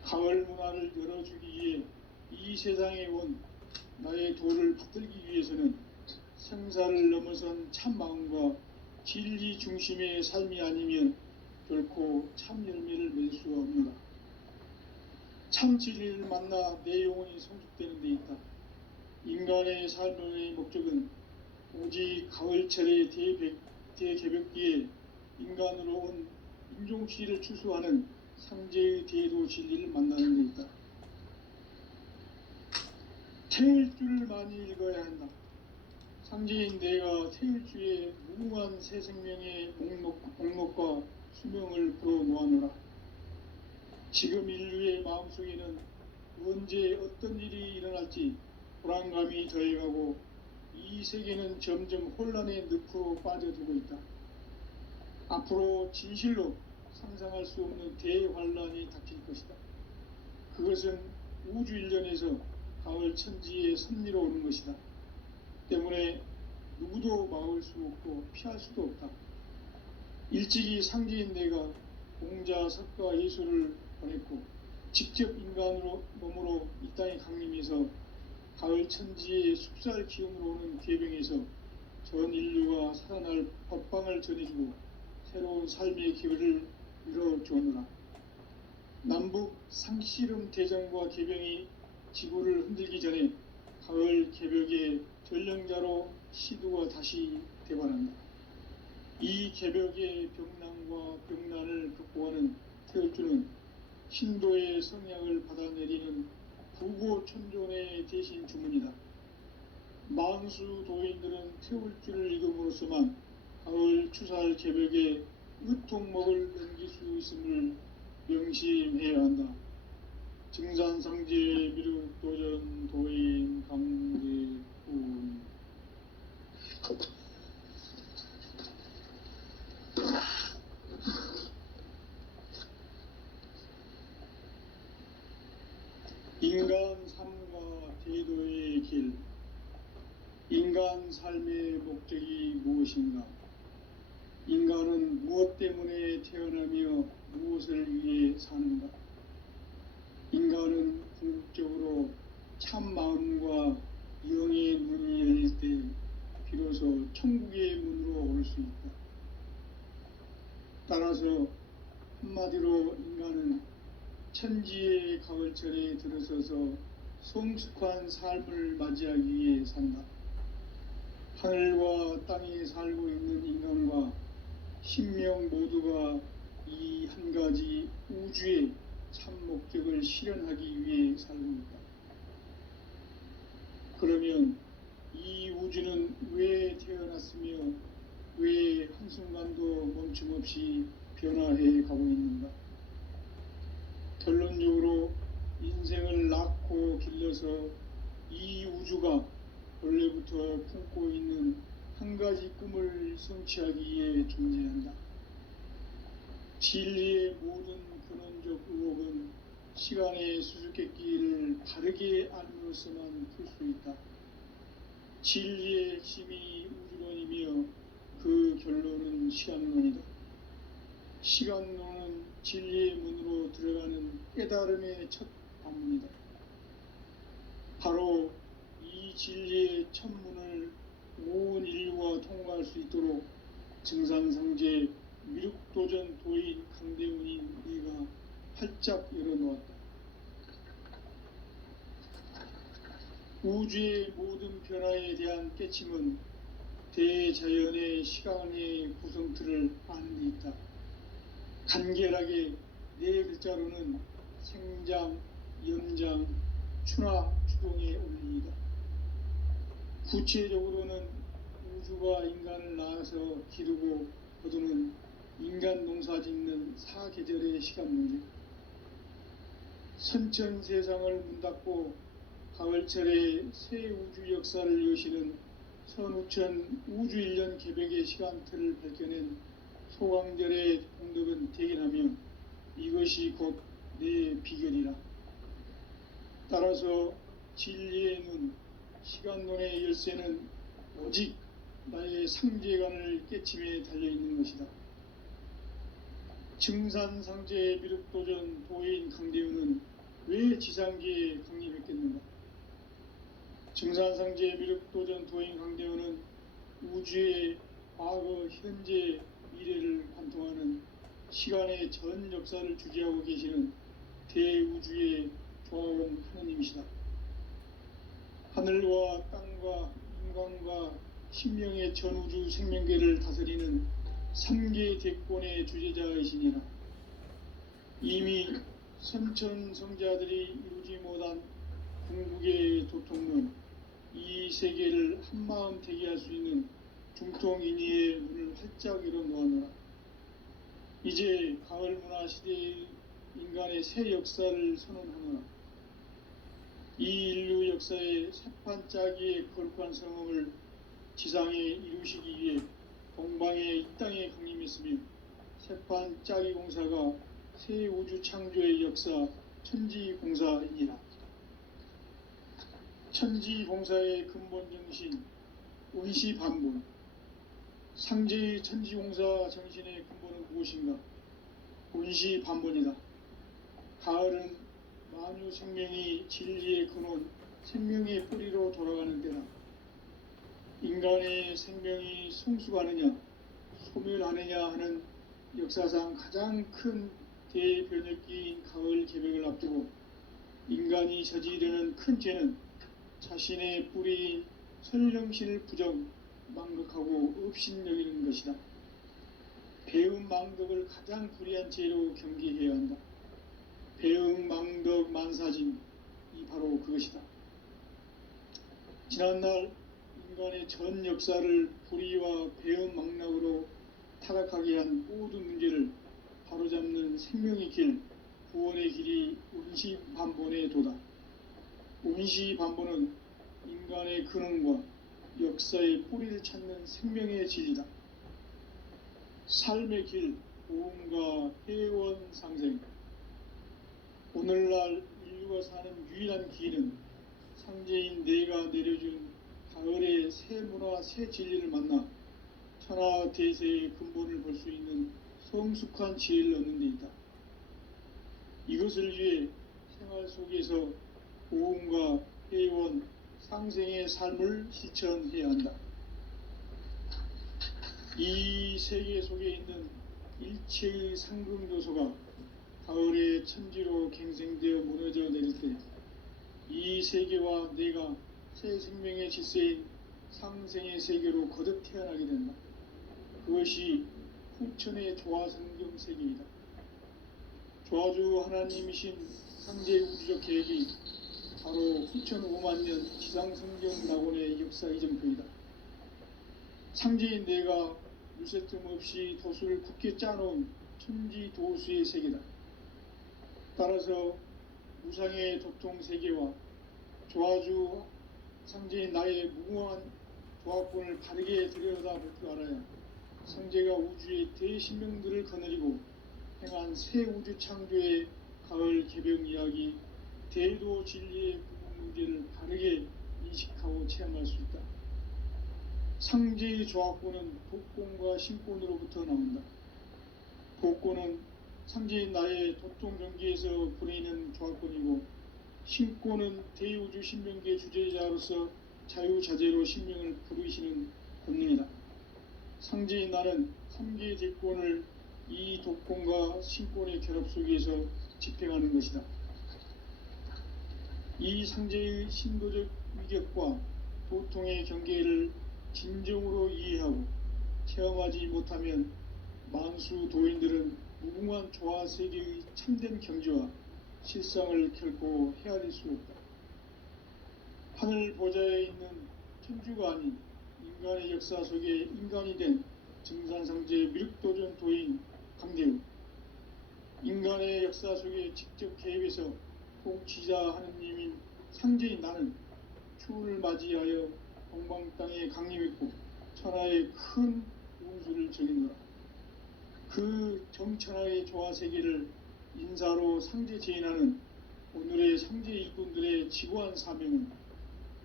가을 문화를 열어주기 위해 이 세상에 온 나의 도를 받들기 위해서는 생사를 넘어선 참 마음과 진리 중심의 삶이 아니면 결코 참 열매를 맺을 수가 없노라. 참 진리를 만나 내 영혼이 성숙되는 데 있다. 인간의 삶의 목적은 오직 가을철의 대개벽기에 인간으로 온 인종시를 추수하는 상제의 대도 진리를 만나는 데 있다. 태일주를 많이 읽어야 한다. 상제인 내가 태일주의 무궁한 새 생명의 목록과 수명을 풀어놓아노라. 지금 인류의 마음속에는 언제 어떤 일이 일어날지 불안감이 더해가고 이 세계는 점점 혼란의 늪으로 빠져들고 있다. 앞으로 진실로 상상할 수 없는 대환란이 닥칠 것이다. 그것은 우주 일련에서 가을 천지의 섭리로 오는 것이다. 때문에 누구도 막을 수 없고 피할 수도 없다. 일찍이 상제인 내가 공자, 석가, 예수를 보냈고 직접 인간으로 몸으로 이 땅에 강림해서 가을 천지의 숲살 기운으로 오는 계병에서 전 인류가 살아날 법방을 전해주고 새로운 삶의 기회를 열어주오노라. 남북 상씨름 대전과 개병이 지구를 흔들기 전에 가을 개벽의 전령자로 시두가 다시 되관한다. 이 개벽의 병난과 병난을 극복하는 태울주는 신도의 성약을 받아내리는 부고천존의 대신 주문이다. 만수 도인들은 태울주를 읽음으로써만 가을 추살 개벽에 으통목을 넘길 수 있음을 명심해야 한다. 증산상제 미륵도전 도인 강제군. 인간 삶과 대도의 길. 인간 삶의 목적이 무엇인가? 인간은 무엇 때문에 태어나며 무엇을 위해 사는가? 인간은 궁극적으로 참 마음과 영의 문이 열릴 때 비로소 천국의 문으로 올 수 있다. 따라서 한마디로 인간은 천지의 가을철에 들어서서 성숙한 삶을 맞이하기 위해 산다. 하늘과 땅에 살고 있는 인간과 신명 모두가 이 한 가지 우주의 참 목적을 실현하기 위해 살고 있다. 그러면 이 우주는 왜 태어났으며 왜 한순간도 멈춤없이 변화해 가고 있는가? 결론적으로 인생을 낳고 길러서 이 우주가 원래부터 품고 있는 한 가지 꿈을 성취하기 위해 존재한다. 진리의 모든 근원적 의혹은 시간의 수수께끼를 바르게 알므로서만 풀 수 있다. 진리의 핵심이 우주론이며 그 결론은 시간론이다. 시간론은 진리의 문으로 들어가는 깨달음의 첫 관문이다. 바로 이 진리의 첫 문을 온 인류가 통과할 수 있도록 증산상제 미륵도전 도인 강대훈인 네가 활짝 열어놓았다. 우주의 모든 변화에 대한 깨침은 대자연의 시간의 구성틀을 아는 데 있다. 간결하게 네 글자로는 생장, 연장, 추나 추동의 원리이다. 구체적으로는 우주가 인간을 낳아서 기르고 거두는 인간 농사 짓는 사계절의 시간 문제. 선천 세상을 문 닫고 가을철에 새 우주 역사를 여시는 선우천 우주 1년 개벽의 시간틀을 밝혀낸 소강절의 공덕은 대견하며 이것이 곧 내 비결이라. 따라서 진리의 눈, 시간론의 열쇠는 오직 나의 상제관을 깨침에 달려있는 것이다. 증산상제 미륵도전 도인 강대훈은 왜 지상계에 강림했겠는가? 증산상제 미륵도전 도인 강대훈은 우주의 과거, 현재, 미래를 관통하는 시간의 전 역사를 주재하고 계시는 대우주의 조화원 하느님이시다. 하늘과 땅과 인간과 신명의 전우주 생명계를 다스리는 3계 대권의 주제자이시니라. 이미 선천성자들이 이루지 못한 궁극의 도통론, 이 세계를 한마음 대기할 수 있는 중통인의의 문을 활짝 열어놓았노라. 이제 가을 문화 시대의 인간의 새 역사를 선언하노라. 이 인류 역사의 새판짜기의 거룩한 성음을 지상에 이루시기 위해 동방의 이 땅에 강림했으며 새판짜기 공사가 새 우주 창조의 역사 천지공사이니라. 천지공사의 근본 정신 의시반본. 상제의 천지공사 정신의 근본은 무엇인가? 의시반본이다. 가을은 만유 생명이 진리의 근원, 생명의 뿌리로 돌아가는 때다. 인간의 생명이 성숙하느냐 소멸하느냐 하는 역사상 가장 큰 대변혁기인 가을 개벽을 앞두고 인간이 저지르는 큰 죄는 자신의 뿌리인 선령신을 부정, 망극하고 업신여기는 것이다. 배음 망덕을 가장 불의한 죄로 경계해야 한다. 배음 망덕 만사진, 이 바로 그것이다. 지난날 인간의 전 역사를 불의와 배음 망락으로 타락하게 한 모든 문제를 바로잡는 생명의 길, 구원의 길이 운시반본의 도다. 운시반본은 인간의 근원과 역사의 뿌리를 찾는 생명의 진리다. 삶의 길, 보험과 회원 상생. 오늘날 인류가 사는 유일한 길은 상제인 내가 내려준 가을의 새 문화, 새 진리를 만나 천하 대세의 근본을 볼 수 있는 성숙한 지혜를 얻는 데 있다. 이것을 위해 생활 속에서 보험과 회원, 상생의 삶을 실천해야 한다. 이 세계 속에 있는 일체의 상금 요소가 가을의 천지로 갱생되어 무너져 내릴 때 이 세계와 내가 새 생명의 질서인 상생의 세계로 거듭 태어나게 된다. 그것이 후천의 조화성경 세계이다. 조화주 하나님이신 상제 우주적 계획이 바로 후천 5만 년 지상성경 낙원의 역사 이정표이다. 상제인 내가 물새 틈 없이 도수를 굳게 짜놓은 천지 도수의 세계다. 따라서 무상의 도통 세계와 조화주 상제인 나의 무궁한 조합권을 바르게 들여다볼 줄 알아야 상제가 우주의 대신명들을 거느리고 행한 새 우주 창조의 가을 개벽 이야기, 대도 진리의 부분 문제를 바르게 인식하고 체험할 수 있다. 상제의 조합권은 복권과 신권으로부터 나온다. 복권은 상제인 나의 도통 경계에서 보내는 조합권이고, 신권은 대우주 신명계 주제자로서 자유자재로 신명을 부르시는 권능이다. 상제인 나는 3개의 대권을 이 독권과 신권의 결합 속에서 집행하는 것이다. 이 상제의 신도적 위격과 도통의 경계를 진정으로 이해하고 체험하지 못하면 만수 도인들은 무궁한 조화 세계의 참된 경지와 실상을 결코 헤아릴 수 없다. 하늘 보좌에 있는 천주가 아닌 인간의 역사 속에 인간이 된 증산상제 미륵도전 도인 강대우, 인간의 역사 속에 직접 개입해서 통치자 하느님인 상제인 나는 추운을 맞이하여 동방 땅에 강림했고 천하의 큰 운수를 적인노라. 그 정천하의 조화 세계를 인사로 상제 제인하는 오늘의 상제 일꾼들의 지고한 사명은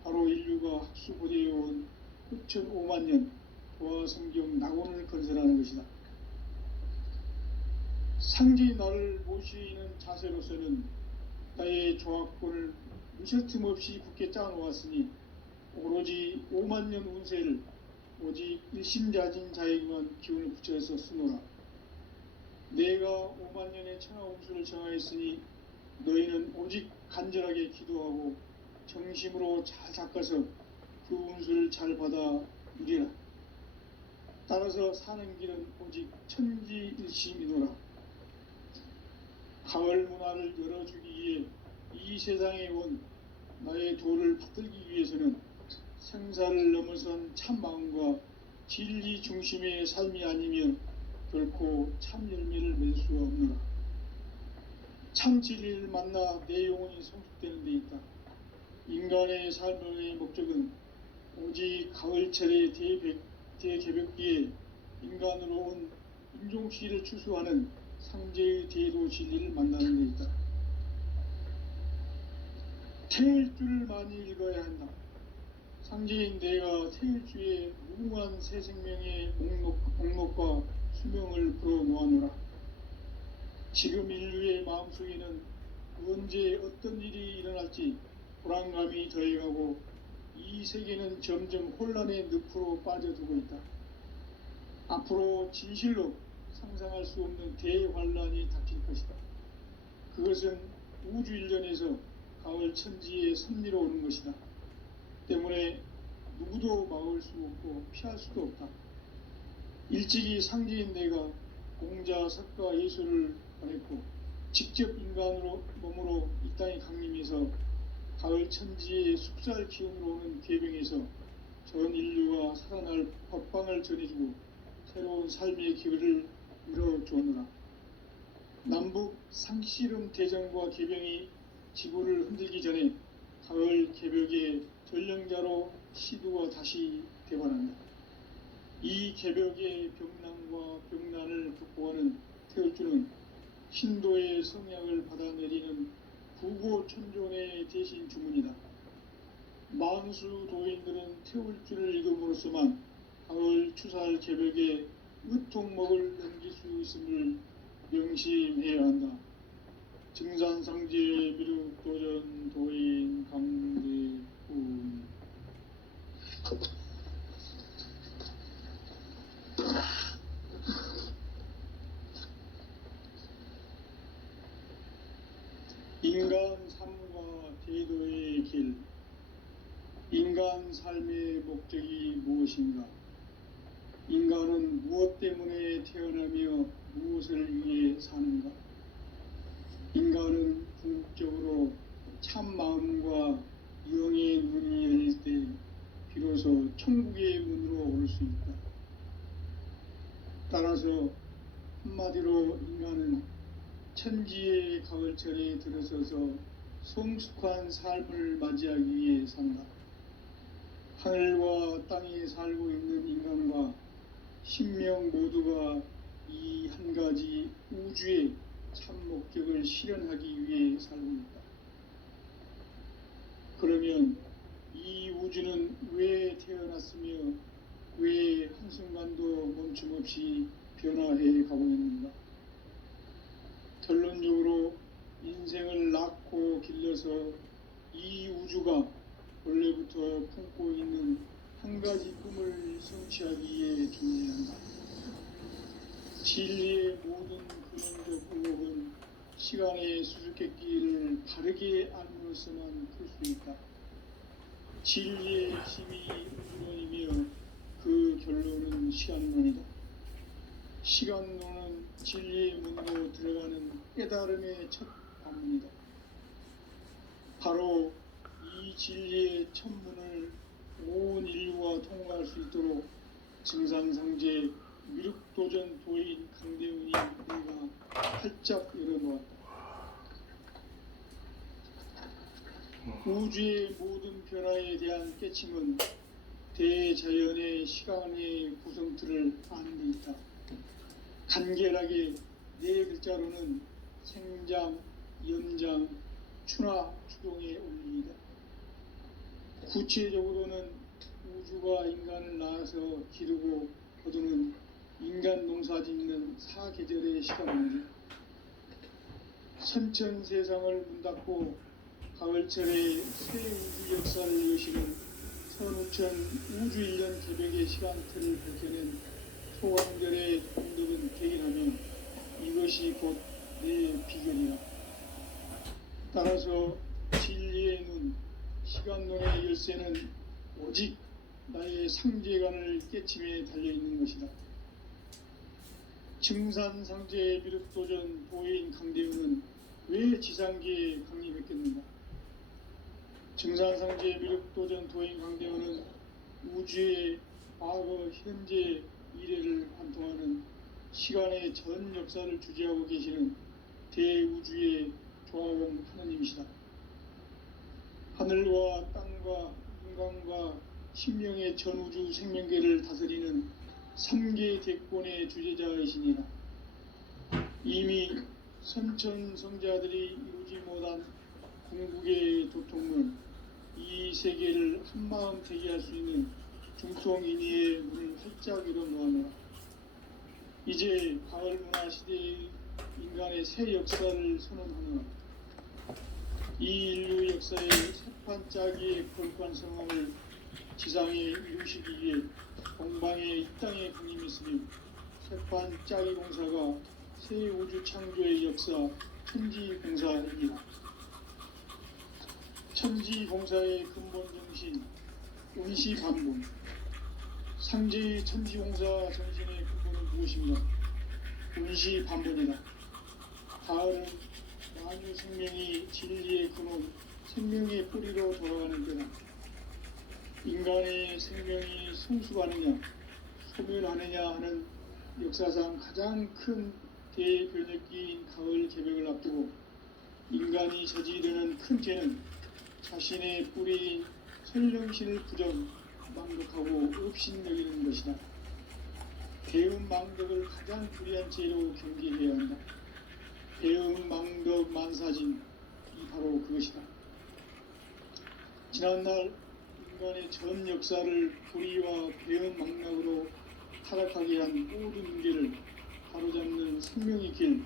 바로 인류가 학수고대해온 후천 5만 년 조화 성경 낙원을 건설하는 것이다. 상제인 나를 모시는 자세로서는 나의 조합권을 무쇠틈 없이 굳게 짜놓았으니 오로지 5만 년 운세를 오직 일심자진 자에게만 기운을 붙여서 쓰노라. 내가 5만 년의 천하 운수를 정하였으니 너희는 오직 간절하게 기도하고 정심으로 잘 닦아서 그 운수를 잘 받아 누리라. 따라서 사는 길은 오직 천지일심이노라. 가을 문화를 열어주기 위해 이 세상에 온 나의 도를 받들기 위해서는 생사를 넘어선 참 마음과 진리 중심의 삶이 아니면 결코 참 열매를 맺을 수가 없노라. 참 진리를 만나 내 영혼이 성숙되는 데 있다. 인간의 삶의 목적은 오직 가을철의 대개벽기에 인간으로 온 인종시를 추수하는 상제의 대도 진리를 만나는 데 있다. 태일주를 많이 읽어야 한다. 상제인 내가 태일주의 무궁한 새 생명의 목록과 수명을 불어놓아노라. 지금 인류의 마음속에는 언제 어떤 일이 일어날지 불안감이 더해가고 이 세계는 점점 혼란의 늪으로 빠져들고 있다. 앞으로 진실로 상상할 수 없는 대환란이 닥칠 것이다. 그것은 우주 일련에서 가을 천지의 섭리로 오는 것이다. 때문에 누구도 막을 수 없고 피할 수도 없다. 일찍이 상제인 내가 공자, 석가, 예수를 보냈고 직접 인간으로 몸으로 이 땅에 강림해서 가을 천지의 숲살 기운으로 오는 계병에서 전 인류가 살아날 법방을 전해주고 새로운 삶의 기회를 열어주었노라. 남북 상씨름 대전과 계병이 지구를 흔들기 전에 가을 개벽의 전령자로 시두가 다시 되관한다. 이 개벽의 병난과 병난을 극복하는 태울주는 신도의 성약을 받아내리는 부고천존의 대신 주문이다. 만수 도인들은 태울주를 읽음으로써만 가을 추살 개벽의 으통목을 넘길 수 있음을 명심해야 한다. 증산상제 미륵도전 도인 강대훈. 인간 삶과 제도의 길. 인간 삶의 목적이 무엇인가? 인간은 무엇 때문에 태어나며 무엇을 위해 사는가? 인간은 궁극적으로 참 마음과 영의 눈이 열릴 때 비로소 천국의 문으로 올 수 있다. 따라서 한마디로 인간은 천지의 가을철에 들어서서 성숙한 삶을 맞이하기 위해 산다. 하늘과 땅에 살고 있는 인간과 신명 모두가 이 한 가지 우주의 참 목적을 실현하기 위해 살고 있다. 그러면 이 우주는 왜 태어났으며 왜 한순간도 멈춤없이 변화해 가고 있는가? 결론적으로 인생을 낳고 길러서 이 우주가 원래부터 품고 있는 한 가지 꿈을 성취하기 위해 존재한다. 진리의 모든 근원적 의혹은 시간의 수수께끼를 바르게 알므로서만 풀 수 있다. 진리의 핵심이 우주론이며 그 결론은 시간론이다. 시간론은 진리의 문으로 들어가는 깨달음의 첫 관문이다. 바로 이 진리의 첫 문을 온 인류가 통과할 수 있도록 증산상제 미륵도전 도인 강대훈이 내가 활짝 열어놓았다. 우주의 모든 변화에 대한 깨침은 대자연의 시간의 구성틀을 아는 데 있다. 간결하게 네 글자로는 생장, 연장, 추나 추동의 원리이다. 구체적으로는 우주가 인간을 낳아서 기르고 거두는 인간 농사 짓는 사계절의 시간입니다. 선천 세상을 문 닫고 가을철에 새 우주 역사를 여시는 선우천 우주 일년 개벽의 시간틀을 밝혀낸 소강절의 공덕은 대긴하며 이것이 곧 내 비결이라. 따라서 진리의 눈, 시간론의 열쇠는 오직 나의 상제관을 깨침에 달려있는 것이다. 증산상제 미륵도전 도인 강대훈은 왜 지상계에 강림했겠는가? 증산상제 미륵도전 도인 강대훈은 우주의 과거, 현재, 미래를 관통하는 시간의 전 역사를 주재하고 계시는 대우주의 조화원 하느님이시다. 하늘과 땅과 인간과 신명의 전우주 생명계를 다스리는 3계 대권의 주제자이시니라. 이미 선천성자들이 이루지 못한 궁극의 도통문, 이 세계를 한마음 되게 할 수 있는 중통인의의 문을 활짝 열어놓았노라. 이제 가을 문화 시대의 인간의 새 역사를 선언하노라. 이 인류 역사의 새판짜기의 거룩한 성함을 지상에 이루시기 위해 동방의 이 땅에 군림했으며 세판 짜기 공사가 새 우주 창조의 역사 천지공사입니다. 천지공사의 근본 정신 운시반본. 상제의 천지공사 정신의 근본은 무엇입니까? 운시반본이다. 가을은 만유 생명이 진리의 근원, 생명의 뿌리로 돌아가는 때다. 인간의 생명이 성숙하느냐, 소멸하느냐 하는 역사상 가장 큰 대변혁기인 가을 개벽을 앞두고 인간이 저지르는 큰 죄는 자신의 뿌리인 설령신을 망독하고 업신여기는 것이다. 배은망덕을 가장 불의한 죄로 경계해야 한다. 배은망덕 만사진이 바로 그것이다. 지난날 인간의 전 역사를 불의와 배은망락으로 타락하게 한 모든 문제를 바로잡는 생명의 길,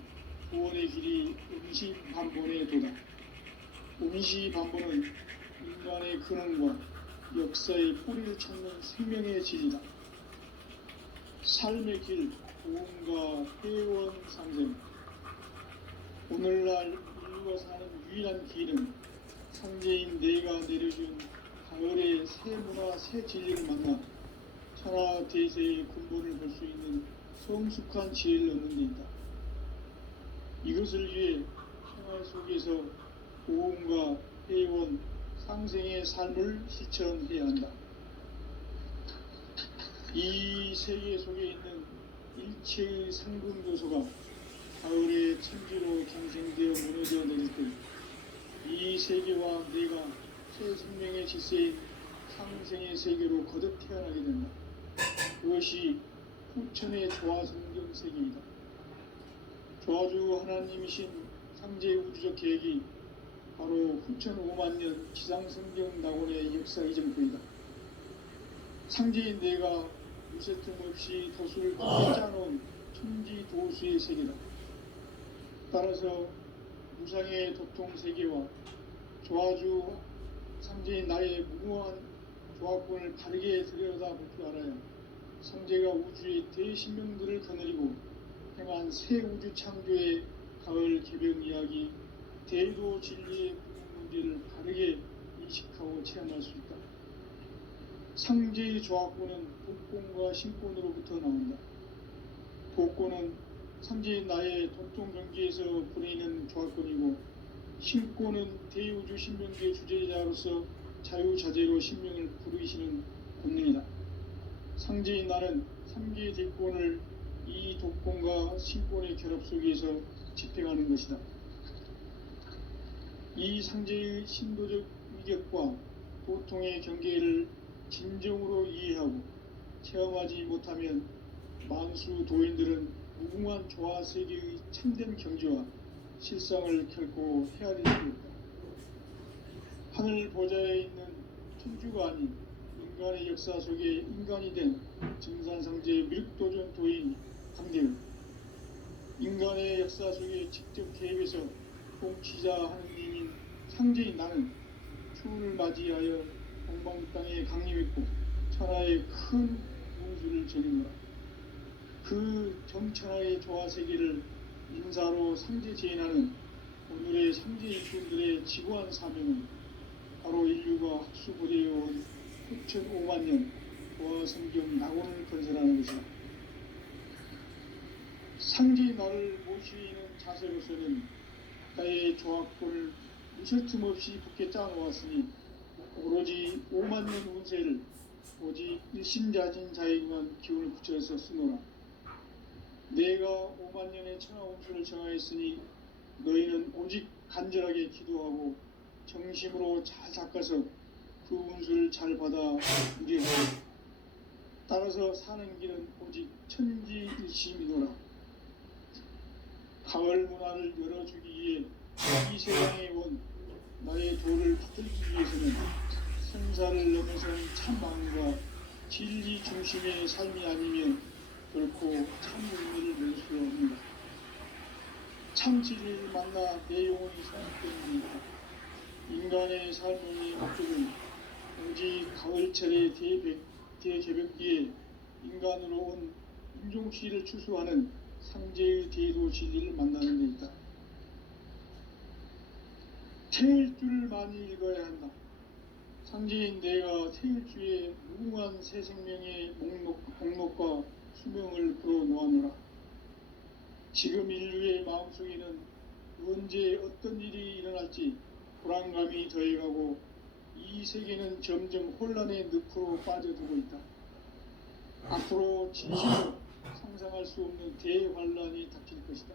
구원의 길이 운시반본의 도다. 운시반본은 인간의 근원과 역사의 뿌리를 찾는 생명의 질이다. 삶의 길, 구원과 회원 상생. 오늘날 인류가 사는 유일한 길은 상제인 내가 내려준 가을의 새 문화, 새 진리를 만나 천하 대세의 근본을 볼 수 있는 성숙한 지혜를 얻는 데 있다. 이것을 위해 생활 속에서 고음과 회원, 상생의 삶을 실천해야 한다. 이 세계 속에 있는 일체의 상근 요소가 가을의 천지로 경생되어 무너져 내릴 때 이 세계와 내가 새 생명의 질서인 상생의 세계로 거듭 태어나게 된다. 그것이 후천의 조화성경 세계이다. 조화주 하나님이신 상제의 우주적 계획이 바로 후천 5만 년 지상성경 낙원의 역사 이전부이다. 상제인 내가 무쇠틈 없이 덫을 크게 짜놓은 천지 도수의 세계다. 따라서 무상의 도통 세계와 조화주 상제인 나의 무모한 조화권을 바르게 들여다볼 줄 알아야 상제가 우주의 대신명들을 거느리고 행한 새 우주 창조의 가을 개벽 이야기, 대도 진리의 문제를 바르게 인식하고 체험할 수 있다. 상제의 조화권은 복권과 신권으로부터 나온다. 복권은 상제의 나의 도통 경계에서 보내는 조화권이고, 신권은 대우주 신명계의 주제자로서 자유자재로 신명을 부르시는 본능이다. 상제의 나는 3개의 대권을 이 독권과 신권의 결합 속에서 집행하는 것이다. 이 상제의 신도적 위격과 보통의 경계를 진정으로 이해하고 체험하지 못하면 만수 도인들은 무궁한 조화 세계의 참된 경지와 실상을 결코 헤아릴 수 없다. 하늘 보좌에 있는 천주가 아닌 인간의 역사 속에 인간이 된 증산상제의 밀도전 도인 강대은, 인간의 역사 속에 직접 개입해서 통치자 하느님인 상제인 나는 추운을 맞이하여 동방 땅에 강림했고 천하의 큰 운수를 전했노라. 그 정천하의 조화세계를 인사로 상제 제인하는 오늘의 상제 일꾼들의 지구한 사명은 바로 인류가 학수고대해온 9,5만 년 조화성경 낙원을 건설하는 것이다. 상제의 나를 모시는 자세로서는 나의 조화권을 무쇠 틈 없이 굳게 짜놓았으니 오로지 5만 년 운세를 오직 일심자진 자에게만 기운을 붙여서 쓰노라. 내가 5만 년의 천하 운수를 정하였으니 너희는 오직 간절하게 기도하고 정심으로 잘 닦아서 그 운수를 잘 받아 누리하라. 따라서 사는 길은 오직 천지일심이노라. 가을 문화를 열어주기 위해 이 세상에 온 나의 도를 붙들기 위해서는 생사를 넘어선 참 마음과 진리 중심의 삶이 아니면 결코 참 의미를 낼 수 없는다. 참 진리를 만나 내 영혼이 성숙되는 것이다. 인간의 삶의 목적은 오직 가을철의 대개벽기에 인간으로 온 인종시를 추수하는 상제의 대도 진리를 만나는 데 있다. 태일 줄을 많이 읽어야 한다. 상제인 내가 태일주의 무궁한 새 생명의 목록과 수명을 풀어놓아노라. 지금 인류의 마음속에는 언제 어떤 일이 일어날지 불안감이 더해가고 이 세계는 점점 혼란의 늪으로 빠져들고 있다. 앞으로 진실로 상상할 수 없는 대환란이 닥칠 것이다.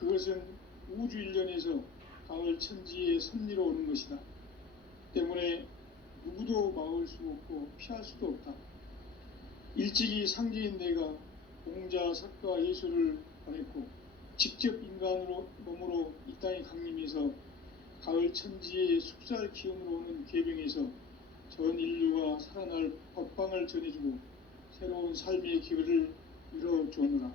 그것은 우주 일련에서 가을 천지의 섭리로 오는 것이다. 때문에 누구도 막을 수 없고 피할 수도 없다. 일찍이 상제인 내가 공자, 석가, 예수를 보냈고 직접 인간으로 몸으로 이 땅에 강림해서 가을 천지의 숲살 기운으로 오는 계병에서 전 인류가 살아날 법방을 전해주고 새로운 삶의 기회를 이뤄주느라.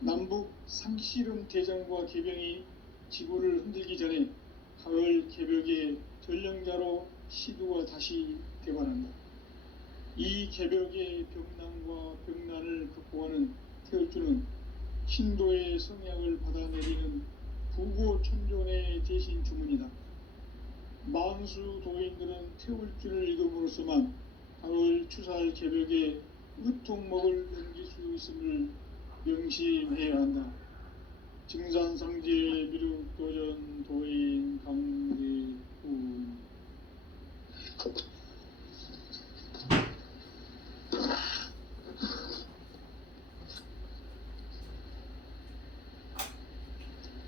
남북 상씨름 대전과 계병이 지구를 흔들기 전에 가을 개벽의 전령자로 시두가 다시 대관한다. 이 개벽의 병난과 병난을 극복하는 태울주는 신도의 성약을 받아내리는 부고천존의 대신 주문이다. 만수 도인들은 태울주를 읽음으로써만 가을 추살 개벽의 으통목을 넘길 수 있음을 명심해야 한다. 증산상제 미륵도전 도인 강대훈.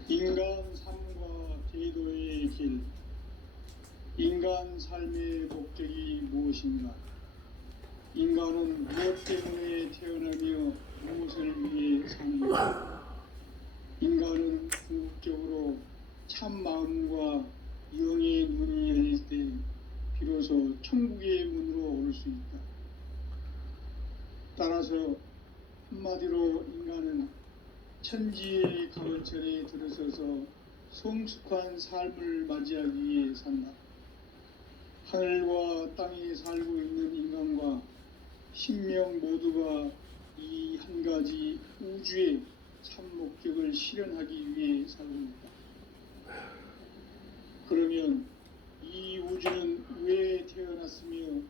인간 삶과 제도의 길. 인간 삶의 목적이 무엇인가? 인간은 무엇 때문에 태어나며 무엇을 위해 사는가? 인간은 궁극적으로 참 마음과 영의 눈이 열릴 때 비로소 천국의 문으로 올 수 있다. 따라서 한마디로 인간은 천지의 가을철에 들어서서 성숙한 삶을 맞이하기 위해 산다. 하늘과 땅에 살고 있는 인간과 신명 모두가 이 한 가지 우주의 참 목적을 실현하기 위해 살고 있다. 그러면 이 우주는 왜 태어났으며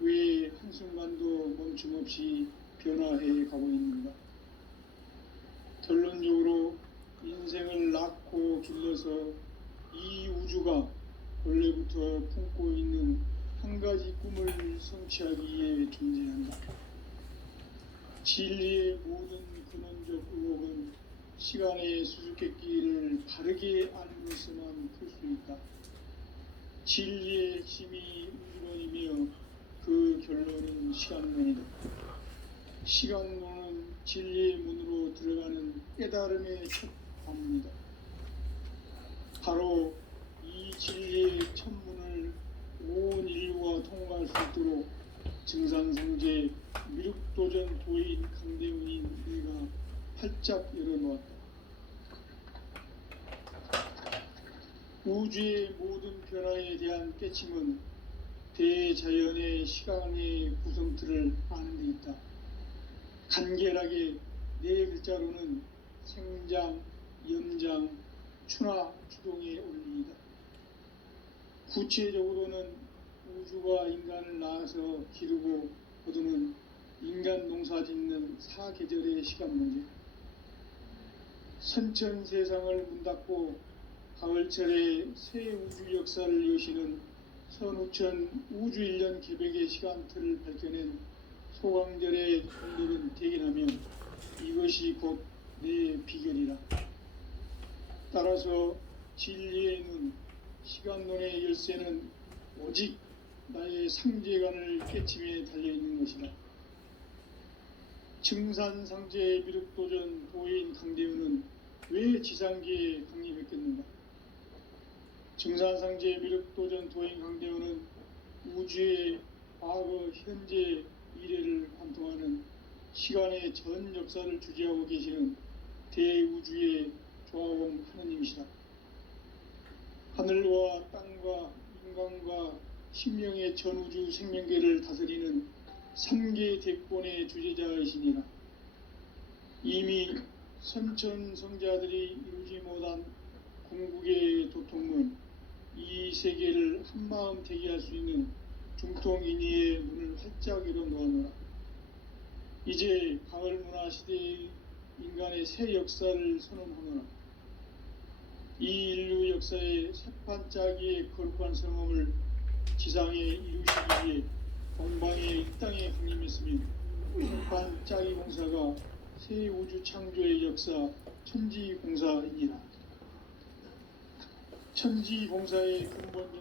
왜 한순간도 멈춤없이 변화해 가고 있는가? 결론적으로 인생을 낳고 길러서 이 우주가 원래부터 품고 있는 한 가지 꿈을 성취하기 위해 존재한다. 진리의 모든 근원적 의혹은 시간의 수수께끼를 바르게 알므로서만 풀 수 있다. 진리의 핵심이 우주론이며 그 결론은 시간론이다. 시간론은 진리의 문으로 들어가는 깨달음의 첫 관문이다. 바로 이 진리의 첫 문을 온 인류가 통과할 수 있도록 증산상제 미륵도전 도인 강대훈인 우리가 활짝 열어놓았다. 우주의 모든 변화에 대한 깨침은 대자연의 시간의 구성틀을 아는 데 있다. 간결하게 네 글자로는 생장, 염장, 추나, 추동의 원리이다. 구체적으로는 우주가 인간을 낳아서 기르고 거두는 인간 농사 짓는 사계절의 시간 문제. 선천 세상을 문 닫고 가을철에 새 우주 역사를 여시는 선우천 우주 1년 개벽의 시간틀을 밝혀낸 소강절의 일들은 대견하며 이것이 곧 내 비결이라. 따라서 진리의 눈, 시간론의 열쇠는 오직 나의 상제관을 깨침에 달려있는 것이다. 증산상제 미륵도전 도인 강대훈은 왜 지상계에 강림했겠는가? 증산상제 미륵도전 도인 강대훈은 우주의 과거, 현재, 미래를 관통하는 시간의 전 역사를 주재하고 계시는 대우주의 조화원 하느님이시다. 하늘과 땅과 인간과 신명의 전우주 생명계를 다스리는 3계 대권의 주제자이시니라. 이미 선천성자들이 이루지 못한 궁극의 도통은 이 세계를 한마음 되게 할 수 있는 중통인의의 문을 활짝 열어놓았노라. 이제 가을 문화 시대의 인간의 새 역사를 선언하노라. 이 인류 역사의 새판짜기의 거룩한 성험을 지상에 이루시기 위해 동방의 이 땅에 강림했으며 새판짜기 공사가 새 우주 창조의 역사 천지공사이니라. 천지공사의 근본적